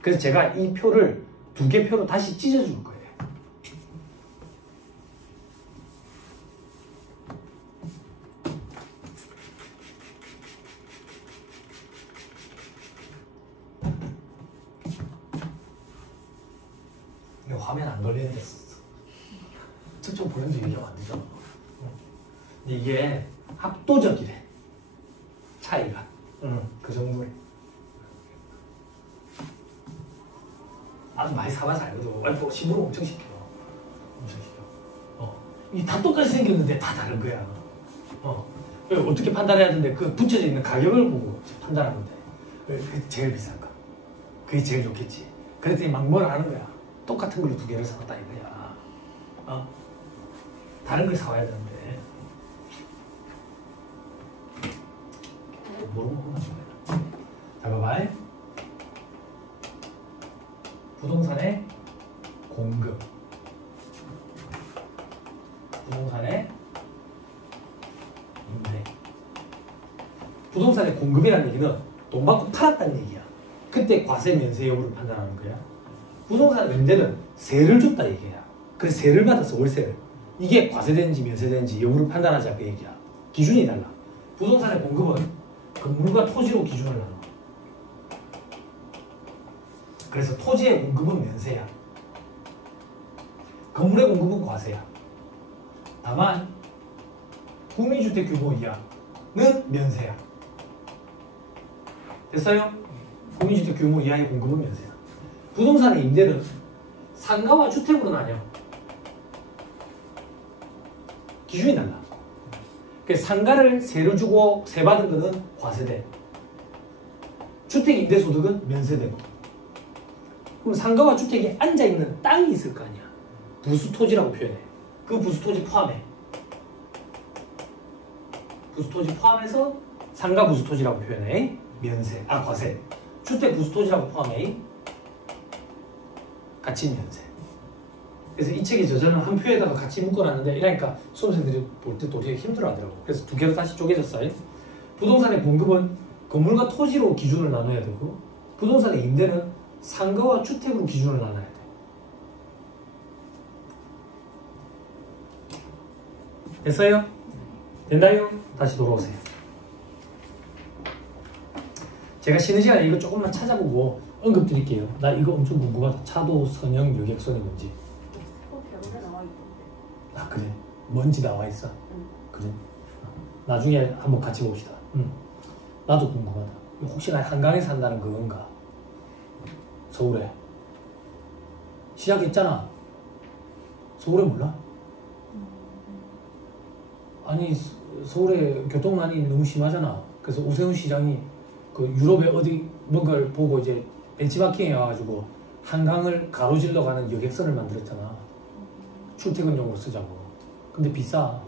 그래서 제가 이 표를 2개 표로 다시 찢어줄 거예요. 이거 화면 안 걸리는 데 썼어. 저쪽 보는지 얘기하면 안 되죠. 근데 이게 압도적이래. 차이가. 그 정도에. 아주 많이 사봐서 알거든. 와이프 심부름 엄청 시켜. 엄청 시켜. 이게 다 똑같이 생겼는데 다 다른 거야. 어떻게 판단해야 되는데 그 붙여져 있는 가격을 보고 판단하면 돼. 그게 제일 비싼 거. 그게 제일 좋겠지. 그랬더니 막 뭘 하는 거야. 똑같은 걸로 2개를 사왔다 이거야. 다른 걸 사와야 되는데. 뭐로 먹으면 좋아요. 자, 봐봐. 부동산의 공급. 부동산의 임대. 부동산의 공급이라는 얘기는 돈 받고 팔았다는 얘기야. 그때 과세 면세 여부를 판단하는 거야. 부동산 임대는 세를 줬다 얘기야. 그래서 세를 받았어, 월세를. 이게 과세되는지 면세되는지 여부를 판단하자 그 얘기야. 기준이 달라. 부동산의 공급은 건물과 토지로 기준을 나눠. 그래서 토지의 공급은 면세야. 건물의 공급은 과세야. 다만 국민주택 규모 이하는 면세야. 됐어요? 국민주택 규모 이하의 공급은 면세야. 부동산의 임대는 상가와 주택으로 나뉘어. 기준이 달라. 상가를 세를 주고 세 받은 거는 과세돼. 주택 임대소득은 면세되고. 그럼 상가와 주택이 앉아있는 땅이 있을 거 아니야. 부수토지라고 표현해. 그 부수토지 포함해. 부수토지 포함해서 상가 부수토지라고 표현해. 과세. 주택 부수토지라고 포함해. 같이 면세. 그래서 이 책의 저자는 한 표에다가 같이 묶어놨는데 이러니까 수험생들이 볼 때 도저히 힘들어하더라고. 그래서 두 개로 다시 쪼개졌어요. 부동산의 공급은 건물과 토지로 기준을 나눠야 되고 부동산의 임대는 상가와 주택으로 기준을 나눠야 돼. 됐어요? 된다요? 다시 돌아오세요. 제가 쉬는 시간에 이거 조금만 찾아보고 언급 드릴게요. 나 이거 엄청 궁금하다. 차도, 선형, 여객선이 뭔지. 벽에 나와 있던데. 아 그래? 뭔지 나와 있어? 그래? 나중에 한번 같이 봅시다. 나도 궁금하다. 혹시나 한강에 산다는 그건가? 서울에 시작했잖아. 서울에 몰라? 아니 서울에 교통난이 너무 심하잖아. 그래서 오세훈 시장이 그 유럽에 어디 뭔가를 보고 이제 벤치마킹해 와가지고 한강을 가로질러 가는 여객선을 만들었잖아. 출퇴근용으로 쓰자고. 근데 비싸.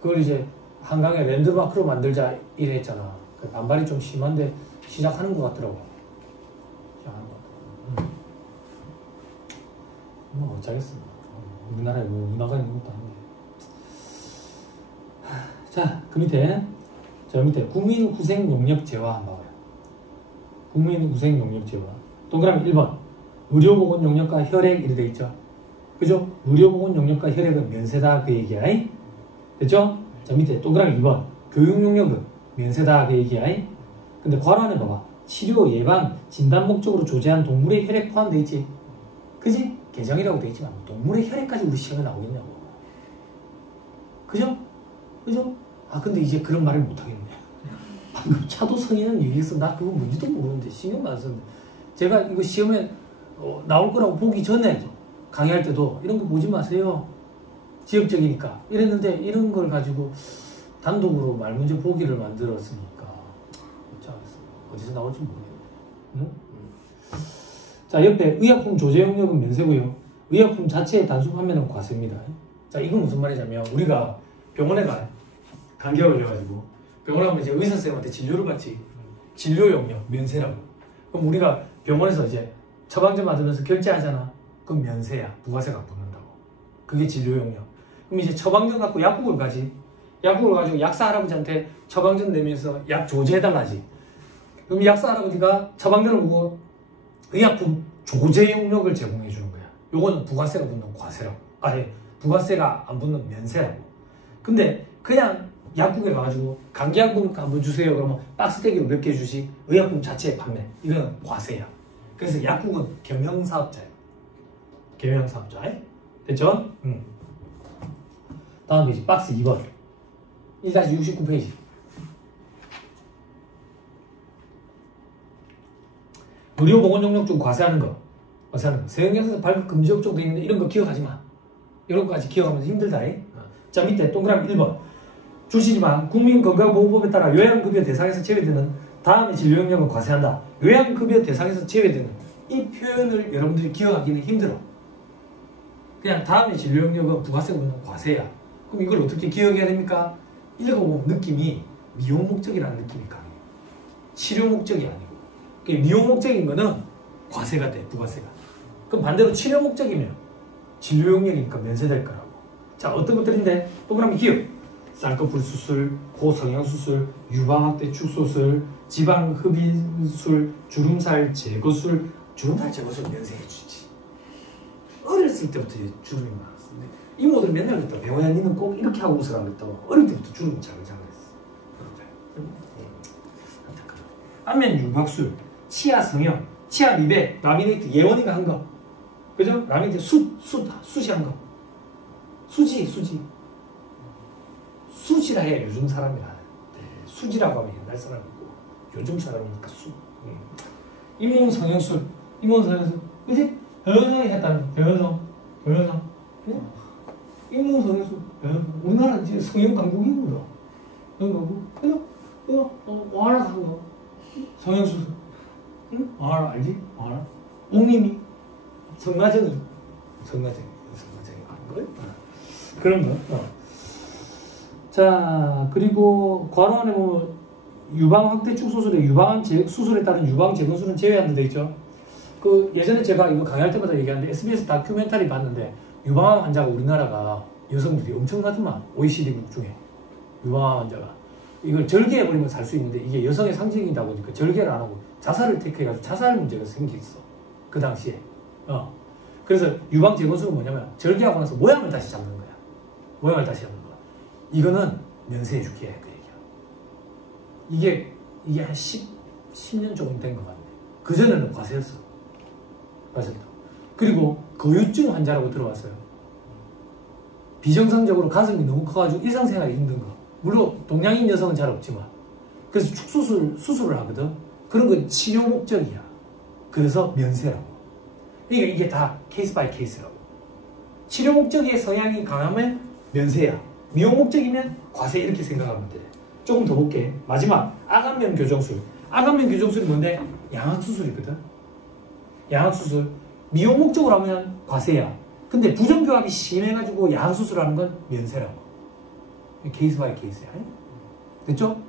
그걸 이제 한강에 랜드마크로 만들자 이랬잖아. 반발이 좀 심한데 시작하는 것 같더라고. 뭐 어쩌겠어. 우리나라에 뭐 문화가 있는 것도 아닌데. 자, 그 밑에 저 밑에 국민후생용역제화 한번 봐봐요. 국민후생용역제화 동그라미 1번 의료보건용역과 혈액 이렇게 돼 있죠. 그죠? 의료보건용역과 혈액은 면세다 그 얘기야. 됐죠? 자 밑에 동그라미 2번 교육용역은 면세다 그 얘기야. 근데 괄호 안에 봐봐. 치료, 예방, 진단 목적으로 조제한 동물의 혈액 포함되어 있지. 그지? 개정이라고 되어 있지만 동물의 혈액까지 우리 시험에 나오겠냐고. 그죠? 그죠? 아 근데 이제 그런 말을 못하겠네. 방금 차도 성인은 얘기했어. 나 그거 뭔지도 모르는데 신경도 안 썼는데 제가 이거 시험에 나올 거라고 보기 전에 강의할 때도 이런 거 보지 마세요. 지역적이니까 이랬는데 이런 걸 가지고 단독으로 말문제 보기를 만들었으니까 어쩌겠어. 어디서 나올지 모르겠네. 응? 자 옆에 의약품 조제 용역은 면세고요. 의약품 자체의 단순 판매는 과세입니다. 자 이건 무슨 말이냐면 우리가 병원에 가 감기가 걸려가지고 병원에 가면 이제 의사 선생님한테 진료를 받지. 진료 용역 면세라고. 그럼 우리가 병원에서 이제 처방전 받으면서 결제하잖아. 그럼 면세야. 부가세가 안 붙는다고. 그게 진료 용역. 그럼 이제 처방전 갖고 약국을 가지. 약국을 가지고 약사 할아버지한테 처방전 내면서 약 조제해달라지. 그럼 약사 할아버지가 처방전을 보고 의약품 조제 용역을 제공해 주는 거야. 요거는 부가세가 붙는 과세라고. 아니 부가세가 안 붙는 면세라고. 근데 그냥 약국에 가가지고 감기약품 한번 주세요. 그러면 박스대기로 몇 개 주시. 의약품 자체의 판매. 이건 과세야. 그래서 약국은 경영사업자예요. 경영사업자. 됐죠? 다음 페이지 박스 2번 1-69페이지. 의료보건용역 중 과세하는 거. 세형에서 발급 금지역 정도 있는데 이런 거 기억하지 마. 이런 거까지 기억하면서 힘들다. 자 밑에 동그라미 1번 주시지만 국민건강보호법에 따라 요양급여 대상에서 제외되는 다음의 진료용역은 과세한다. 요양급여 대상에서 제외되는 이 표현을 여러분들이 기억하기는 힘들어. 그냥 다음의 진료용역은 부가세가 붙는 과세야. 그럼 이걸 어떻게 기억해야 됩니까? 읽어보면 느낌이 미용 목적이라는 느낌이 강해요. 치료 목적이 아니고. 미용 목적인 거는 과세가 돼. 부가세가. 그럼 반대로 치료 목적이면 진료용역이니까 면세될 거라고. 자 어떤 것들인데 동그라미 기억. 쌍꺼풀 수술, 고성형 수술, 유방학대 축소술, 지방흡인술, 주름살 제거술. 주름살 제거술 면세해 주지. 어렸을 때부터 주름이 많았어. 이모들 맨날 그랬다. 배워야 니는 꼭 이렇게 하고 웃으라 그랬다고. 어릴 때부터 주름이 자글자글했어. 안면 윤곽술, 치아 성형, 치아 미백, 라미네이트 예원이가 한 거. 그죠? 라미네이트 숱이 한 거. 수지. 수지라 해. 요즘 사람이라. 네, 수지라고 하면 옛날 사람이고 요즘 사람이니까 수. 잇몸 성형술. 그치? 변성이 했다는 변성. 네? 잇몸 성형술. 우리나라 이제 성형 강국이구나. 그죠? 와라 한 거. 성형술. 응? 와라 알지? 와라. 옥님이. 성나정이 하는 거야? 그런 거. 자 그리고 괄호 안에 보면 유방 확대 축소술에 유방암 수술에 따른 유방 재건술은 제외한다 돼 있죠. 그 예전에 제가 이거 강의할 때마다 얘기하는데 SBS 다큐멘터리 봤는데 유방암 환자가 우리나라가 여성들이 엄청나더만 OECD국 중에 유방암 환자가 이걸 절개해버리면 살 수 있는데 이게 여성의 상징이다 보니까 절개를 안 하고 자살을 택해가지고 자살 문제가 생겼어 그 당시에. 그래서 유방 제거술은 뭐냐면 절개하고 나서 모양을 다시 잡는 거야. 모양을 다시 잡는 거야. 이거는 면세해 줄게 그 얘기야. 이게 한 10년 조금 된 것 같네. 그 전에는 과세였어. 과세였다. 그리고 거유증 환자라고 들어왔어요. 비정상적으로 가슴이 너무 커가지고 일상생활이 힘든 거. 물론 동양인 여성은 잘 없지만 그래서 수술을 하거든. 그런 건 치료 목적이야. 그래서 면세라고. 그러니까 이게 다 케이스 바이 케이스라고. 치료 목적의 성향이 강하면 면세야. 미용 목적이면 과세 이렇게 생각하면 돼. 조금 더 볼게. 마지막 아간면 교정술. 아간면 교정술이 뭔데? 양악수술이거든. 양악수술. 미용 목적으로 하면 과세야. 근데 부정교합이 심해가지고 양악수술하는 건 면세라고. 케이스 바이 케이스야. 됐죠?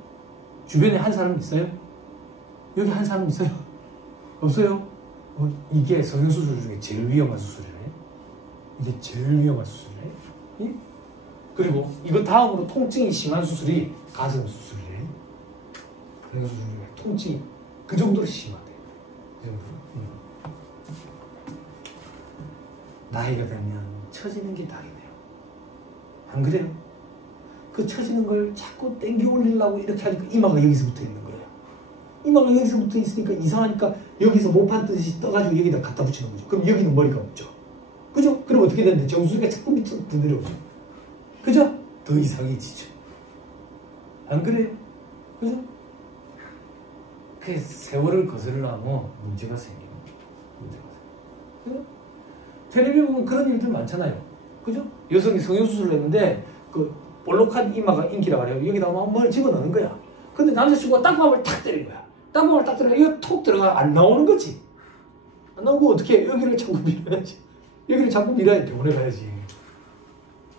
주변에 한 사람 있어요? 여기 한 사람 있어요? 없어요? 이게 성형수술 중에 제일 위험한 수술이네. 이게 제일 위험한 수술이네. 예? 그리고 이거 다음으로 통증이 심한 수술이 가슴 수술이네. 성형수술 중에 통증이 그 정도로 심하대. 그 정도로. 나이가 들면 처지는 게 다르네요. 안 그래요? 그 처지는 걸 자꾸 땡겨 올리려고 이렇게 하니까 이마가 여기서 붙어 있는 거예요. 이마가 여기서 붙어 있으니까 이상하니까 여기서 못판 듯이 떠가지고 여기다 갖다 붙이는 거죠. 그럼 여기는 머리가 없죠. 그죠? 그럼 어떻게 되는데 정수리가 자꾸 밑으로 더 내려오죠. 그죠? 더 이상해지죠. 안 그래요? 그죠? 그 세월을 거스르려면 문제가 생기는 거죠. 문제가 생기는 거죠. 텔레비전 보면 그런 일들 많잖아요. 그죠? 여성이 성형수술을 했는데 그 볼록한 이마가 인기라 그래요. 여기다 뭘 집어넣는 거야. 근데 남자친구가 딱밤을 탁 때린 거야. 딱밤을 딱 때리면 이거 톡 들어가 안 나오는 거지. 안 나오고 어떻게 여기를 자꾸 밀어야지. 여기를 자꾸 밀어야 병원에 가야지.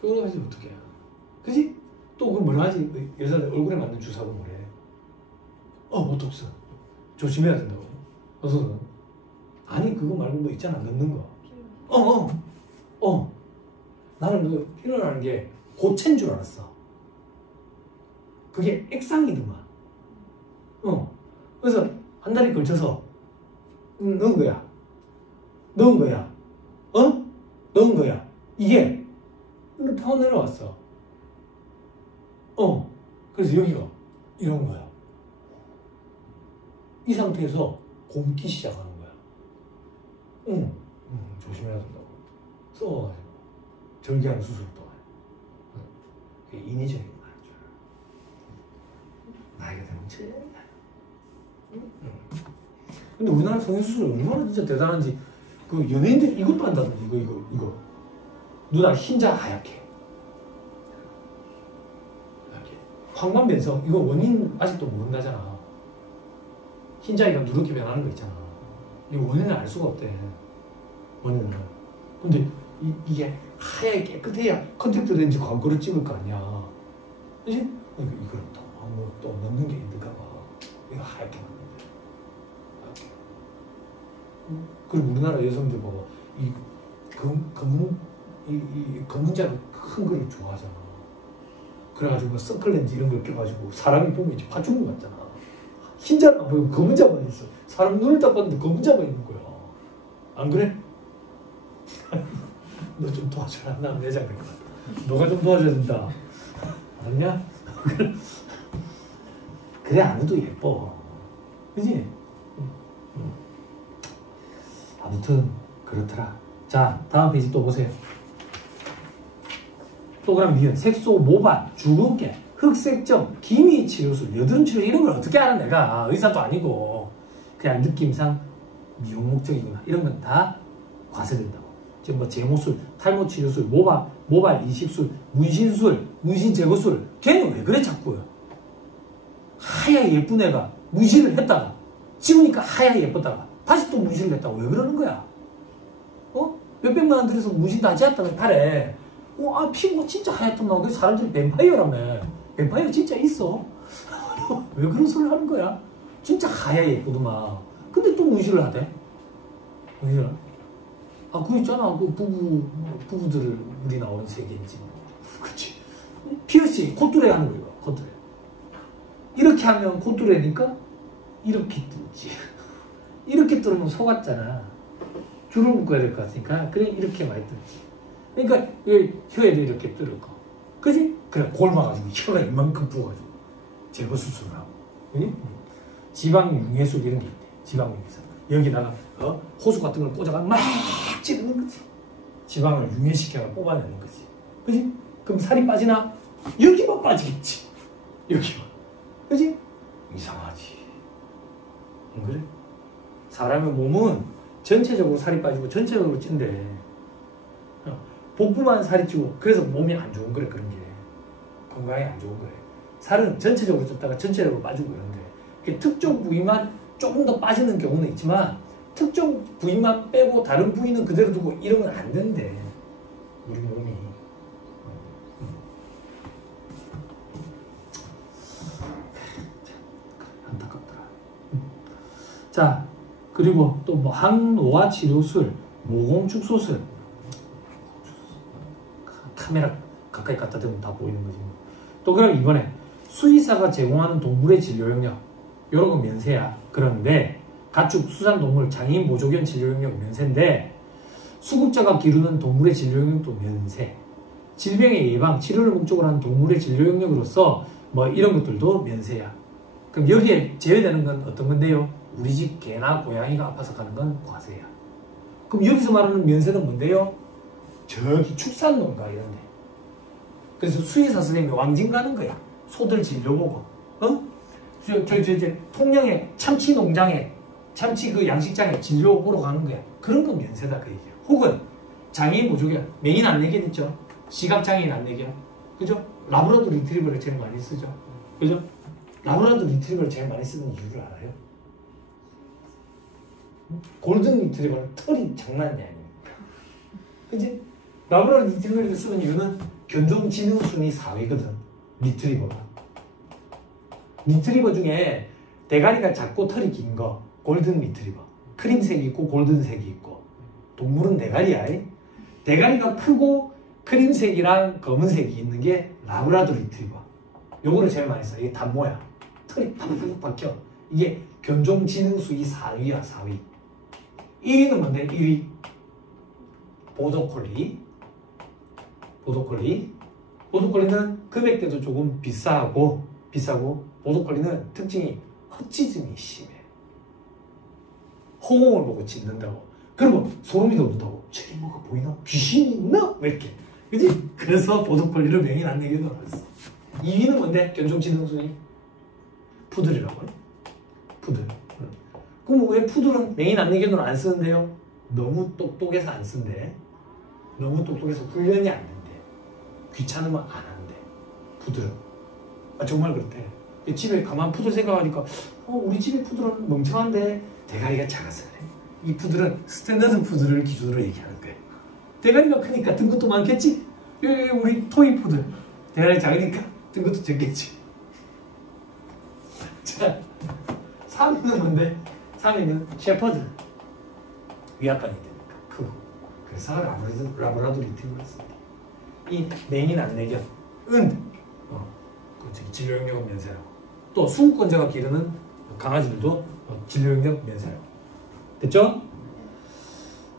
병원에 가야지 어떻게 해. 그지? 또 그 뭐라 하지? 여자들 얼굴에 맞는 주사고 뭐래. 보톡스. 조심해야 된다고. 어서. 아니 그거 말고 뭐 있잖아. 넣는 거. 나는 그 필요라는 게 고체인 줄 알았어. 그게 액상이더만. 그래서 한 달에 걸쳐서 넣은 거야. 넣은 거야. 이게 타고 내려왔어. 그래서 여기가 이런 거야. 이 상태에서 곰기 시작하는 거야. 조심해야 된다고. 써가지고 절개하는 수술도 그게 인위적인 말이죠. 나이가 되면 체. 근데 우리나라 성형수술 얼마나 진짜 대단한지. 그 연예인들 이것도 한다던데. 이거 누나 흰자 하얗게 황반 변성. 이거 원인 아직도 모른다잖아. 흰자위가 누렇게 변하는 거 있잖아. 이 원인을 알 수가 없대. 원인을. 근데 이게 하얗게 깨끗해야 컨택트 렌즈 광고를 찍을 거 아니야. 그치? 이걸 또 넣는 게 있는가 봐. 이거 하얗게 만든대. 하얗게. 그리고 우리나라 여성들 봐봐. 이 검은자로 큰 거를 좋아하잖아. 그래가지고 뭐 서클 렌즈 이런 걸 껴가지고 사람이 보면 이제 파충류 같잖아. 흰자만 보이고 검은자만 있어. 사람 눈을 딱 봤는데 검은자만 있는 거야. 안 그래? 너 좀 도와줘라. 나 내장 될 것 같아. 너가 좀 도와줘야 된다. 알았냐? 그래 안 해도 예뻐. 그지? 아무튼 그렇더라. 자, 다음 페이지 또 보세요. 또 그럼 니은 색소, 모발, 주근깨, 흑색점, 기미 치료술, 여드름 치료 이런 걸 어떻게 알아 내가. 의사도 아니고. 그냥 느낌상 미용 목적이구나. 이런 건 다 과세된다고. 지금 뭐 제모술, 탈모 치료술, 모발 이식술, 문신술, 문신 제거술. 걔는 왜 그래 자꾸. 하얗게 예쁜 애가 문신을 했다가 지우니까 하얗게 예뻤다가 다시 또 문신을 했다고 왜 그러는 거야? 몇백만 원 들여서 문신 다 지었다며 팔에. 피부가 진짜 하얗더만. 그 사람들이 뱀파이어라며. 뱀파이어 진짜 있어. 왜 그런 소리를 하는 거야? 진짜 하얗게 예쁘더만. 근데 또 문신을 하대. 어디야? 아, 그거 있잖아. 그 부부들을 우리 나오는 세계인지. 그치. 피어싱, 콧뚜레 하는 거예요. 콧뚜레. 이렇게 하면 콧뚜레니까 이렇게 뚫지. 이렇게 뚫으면 속았잖아. 줄을 묶어야 될 것 같으니까. 그래, 이렇게 많이 뚫지. 그러니까, 혀에도 이렇게 뚫을 거. 그지? 그래, 골마가지고 혀가 이만큼 부어가지고 제거 수술을 하고. 응? 지방 융해술 이런 게 있대. 지방 융해술. 여기다가 호수 같은 걸 꽂아가 막 찌르는 거지. 지방을 융해시켜서 뽑아내는 거지. 그지? 그럼 살이 빠지나? 여기만 빠지겠지. 여기만. 그지? 이상하지. 안 그래? 사람의 몸은 전체적으로 살이 빠지고 전체적으로 찐대. 복부만 살이 찌고 그래서 몸이 안 좋은 거래. 그런 게 건강에 안 좋은 거래. 살은 전체적으로 쪘다가 전체적으로 빠지고 그러는데 특정 부위만 조금 더 빠지는 경우는 있지만 특정 부위만 빼고 다른 부위는 그대로 두고 이러면 안 된대. 우리 몸이. 안타깝더라. 자, 그리고 또 뭐 항노화 치료술, 모공축소술. 카메라 가까이 갖다 대면 다 보이는 거지. 또 그럼 이번에 수의사가 제공하는 동물의 진료 영역, 이런 건 면세야. 그런데 가축, 수산동물, 장애인 보조견 진료 영역 면세인데 수급자가 기르는 동물의 진료 영역도 면세. 질병의 예방, 치료를 목적으로 하는 동물의 진료 영역으로서 뭐 이런 것들도 면세야. 그럼 여기에 제외되는 건 어떤 건데요? 우리 집 개나 고양이가 아파서 가는 건 과세야. 그럼 여기서 말하는 면세는 뭔데요? 저기 축산농가 이런데. 그래서 수의사 선생님이 왕진 가는 거야. 소들 진료보고. 통영에 참치 농장에 참치 그 양식장에 진료 보러 가는 거야. 그런 건 면세다 그 얘기야. 혹은 장애인 보조견, 맹인 안내견 있죠. 시각장애인 안내견. 그죠? 라브라도 리트리버를 제일 많이 쓰죠. 그죠? 라브라도 리트리버를 제일 많이 쓰는 이유를 알아요? 골든 리트리버는 털이 장난이 아니에요. 그지? 라브라도 리트리버를 쓰는 이유는 견종지능순위 4위거든. 리트리버가. 리트리버 중에 대가리가 작고 털이 긴 거 골든 리트리버. 크림색이 있고 골든색이 있고. 동물은 대가리야. 대가리가 크고 크림색이랑 검은색이 있는 게 라브라도 리트리버. 요거를 제일 많이 써. 이게 단모야. 털이 팍팍 박혀. 이게 견종지능순위 4위야. 4위. 1위는 뭔데? 1위 보더콜리. 보더콜리는 금액대도 조금 비싸고 보더콜리는 특징이 헛짖음이 심해. 허공을 보고 짖는다고. 그러면 소름이 돋는다고. 저기 뭐가 보이나? 귀신이 있나? 왜 이렇게. 그지? 그래서 보더콜리를 맹인 안내견으로 했어. 2위는 뭔데? 견종지능순위? 푸들이라고 해. 푸들. 그럼 왜 푸들은 맹인 안내견으로 안 쓰는데요? 너무 똑똑해서 안 쓴대. 너무 똑똑해서 훈련이 안 된대. 귀찮으면 안 한대. 푸들은. 아, 정말 그렇대. 집에 가만 푸들 생각하니까 우리 집에 푸들은 멍청한데 대가리가 작아서 그래. 이 푸들은 스탠다드 푸들을 기준으로 얘기하는 거야. 대가리가 크니까 든 것도 많겠지? 우리 토이 푸들 대가리 작으니까 든 것도 적겠지. 자, 3위는 뭔데? 3위는 셰퍼드. 위압감이 되니까 크고. 그래서 라브라도 리트리버를 씁니다. 이 맹인 안내견은 진료 영역은 면세라고. 또 수급권자가 기르는 강아지들도 진료 영역 면세라고. 됐죠?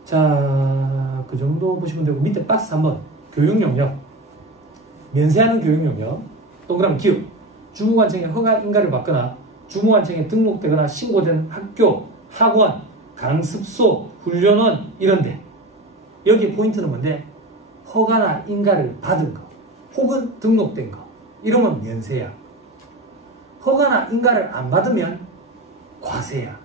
자, 그 정도 보시면 되고 밑에 박스 한번 교육 영역. 면세하는 교육 영역. 동그라미 기욱. 주무관청에 허가 인가를 받거나 주무관청에 등록되거나 신고된 학교, 학원, 강습소, 훈련원 이런데 여기 포인트는 뭔데? 허가나 인가를 받은 거 혹은 등록된 거 이러면 면세야. 허가나 인가를 안 받으면 과세야.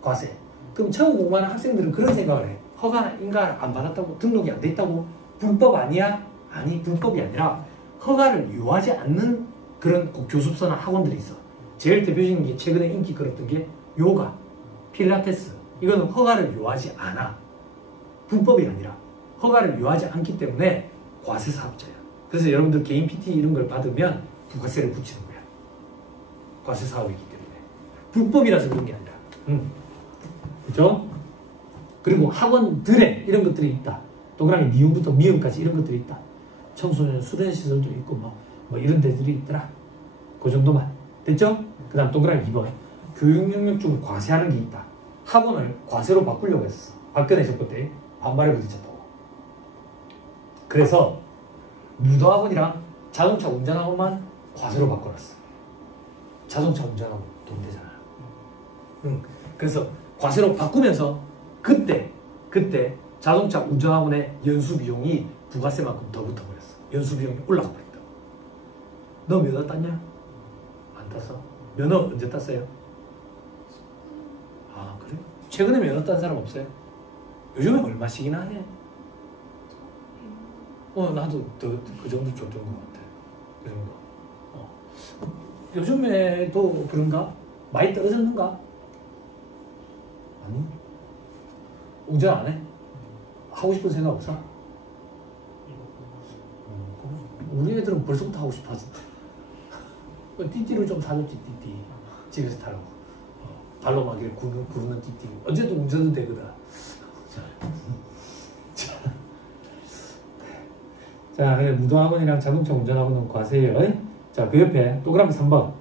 과세. 그럼 처음 공부하는 학생들은 그런 생각을 해. 허가나 인가를 안 받았다고 등록이 안 돼 있다고 불법 아니야? 아니, 불법이 아니라 허가를 요하지 않는 그런 교습소나 학원들이 있어. 제일 대표적인 게 최근에 인기 끌었던 게 요가, 필라테스. 이거는 허가를 요하지 않아. 불법이 아니라 허가를 요하지 않기 때문에 과세 사업자야. 그래서 여러분들 개인 PT 이런 걸 받으면 부가세를 붙이는 거야. 과세 사업이기 때문에. 불법이라서 그런 게 아니라. 그죠? 그리고 학원들에 이런 것들이 있다. 동그라미 미음부터 미음까지 이런 것들이 있다. 청소년 수련 시설도 있고 뭐 이런 데들이 있더라. 그 정도만. 됐죠? 그 다음 동그라미 2번. 교육 영역 중 과세하는 게 있다. 학원을 과세로 바꾸려고 했어. 박근혜 정부 때 반발에 부딪혔다고. 그래서 무도학원이랑 자동차 운전학원만 과세로 바꿔놨어. 자동차 운전학원 돈 되잖아요. 그래서 과세로 바꾸면서 그때 자동차 운전학원의 연수 비용이 부가세만큼 더 붙어버렸어. 연수 비용이 올라가 버린다고. 너 면허 땄냐? 안 땄어? 면허 언제 땄어요? 아 그래? 최근에 면허 딴 사람 없어요? 요즘에 얼마씩이나 해? 나도 그 정도 줬던 것 같아. 그 정도. 요즘에도 그런가? 많이 떨어졌는가? 아니. 운전 안 해? 하고 싶은 생각 없어? 우리 애들은 벌써부터 하고 싶어 하던데. 띠띠를 좀 사줬지, 띠띠. 집에서 타라고. 발로 막 이렇게 구르는 띠띠. 언제든 운전은 되거든. 자, 그래 무도학원이랑 자동차 운전학원은 과세예요. 자, 그 옆에 동그라미 3번.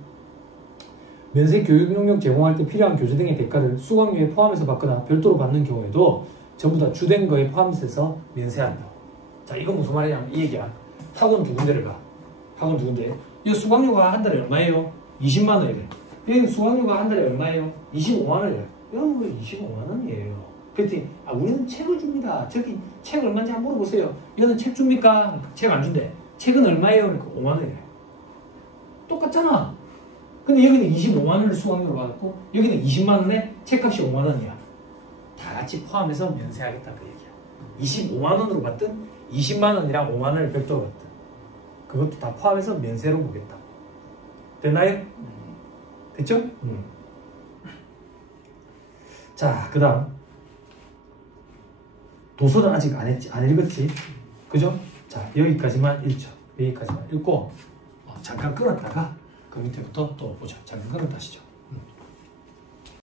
면세 교육 용역 제공할 때 필요한 교재 등의 대가를 수강료에 포함해서 받거나 별도로 받는 경우에도 전부 다 주된 거에 포함해서 면세한다. 자, 이건 무슨 말이냐면 이 얘기야. 학원 두 군데를 가. 학원 두 군데. 이 수강료가 한 달에 얼마예요? 20만 원이래. 여기 수강료가 한 달에 얼마예요? 25만 원이래. 이건 왜 25만 원이에요? 그랬더니 우리는 책을 줍니다. 저기 책 얼마인지 한번 물어보세요. 이거는 책 줍니까? 책 안 준대. 책은 얼마예요? 그러니까 5만 원이래. 똑같잖아. 근데 여기는 25만 원을 수강료로 받았고 여기는 20만 원에 책값이 5만 원이야. 다 같이 포함해서 면세하겠다 그 얘기야. 25만 원으로 받든 20만 원이랑 5만 원을 별도로 받든 그것도 다 포함해서 면세로 보겠다. 됐나요? 됐죠? 자, 그 다음 도서는 아직 안 읽었지? 그죠? 자, 여기까지만 읽죠. 여기까지만 읽고 잠깐 끊었다가 그 밑에부터 또 보자. 잠깐 끊었다 하시죠.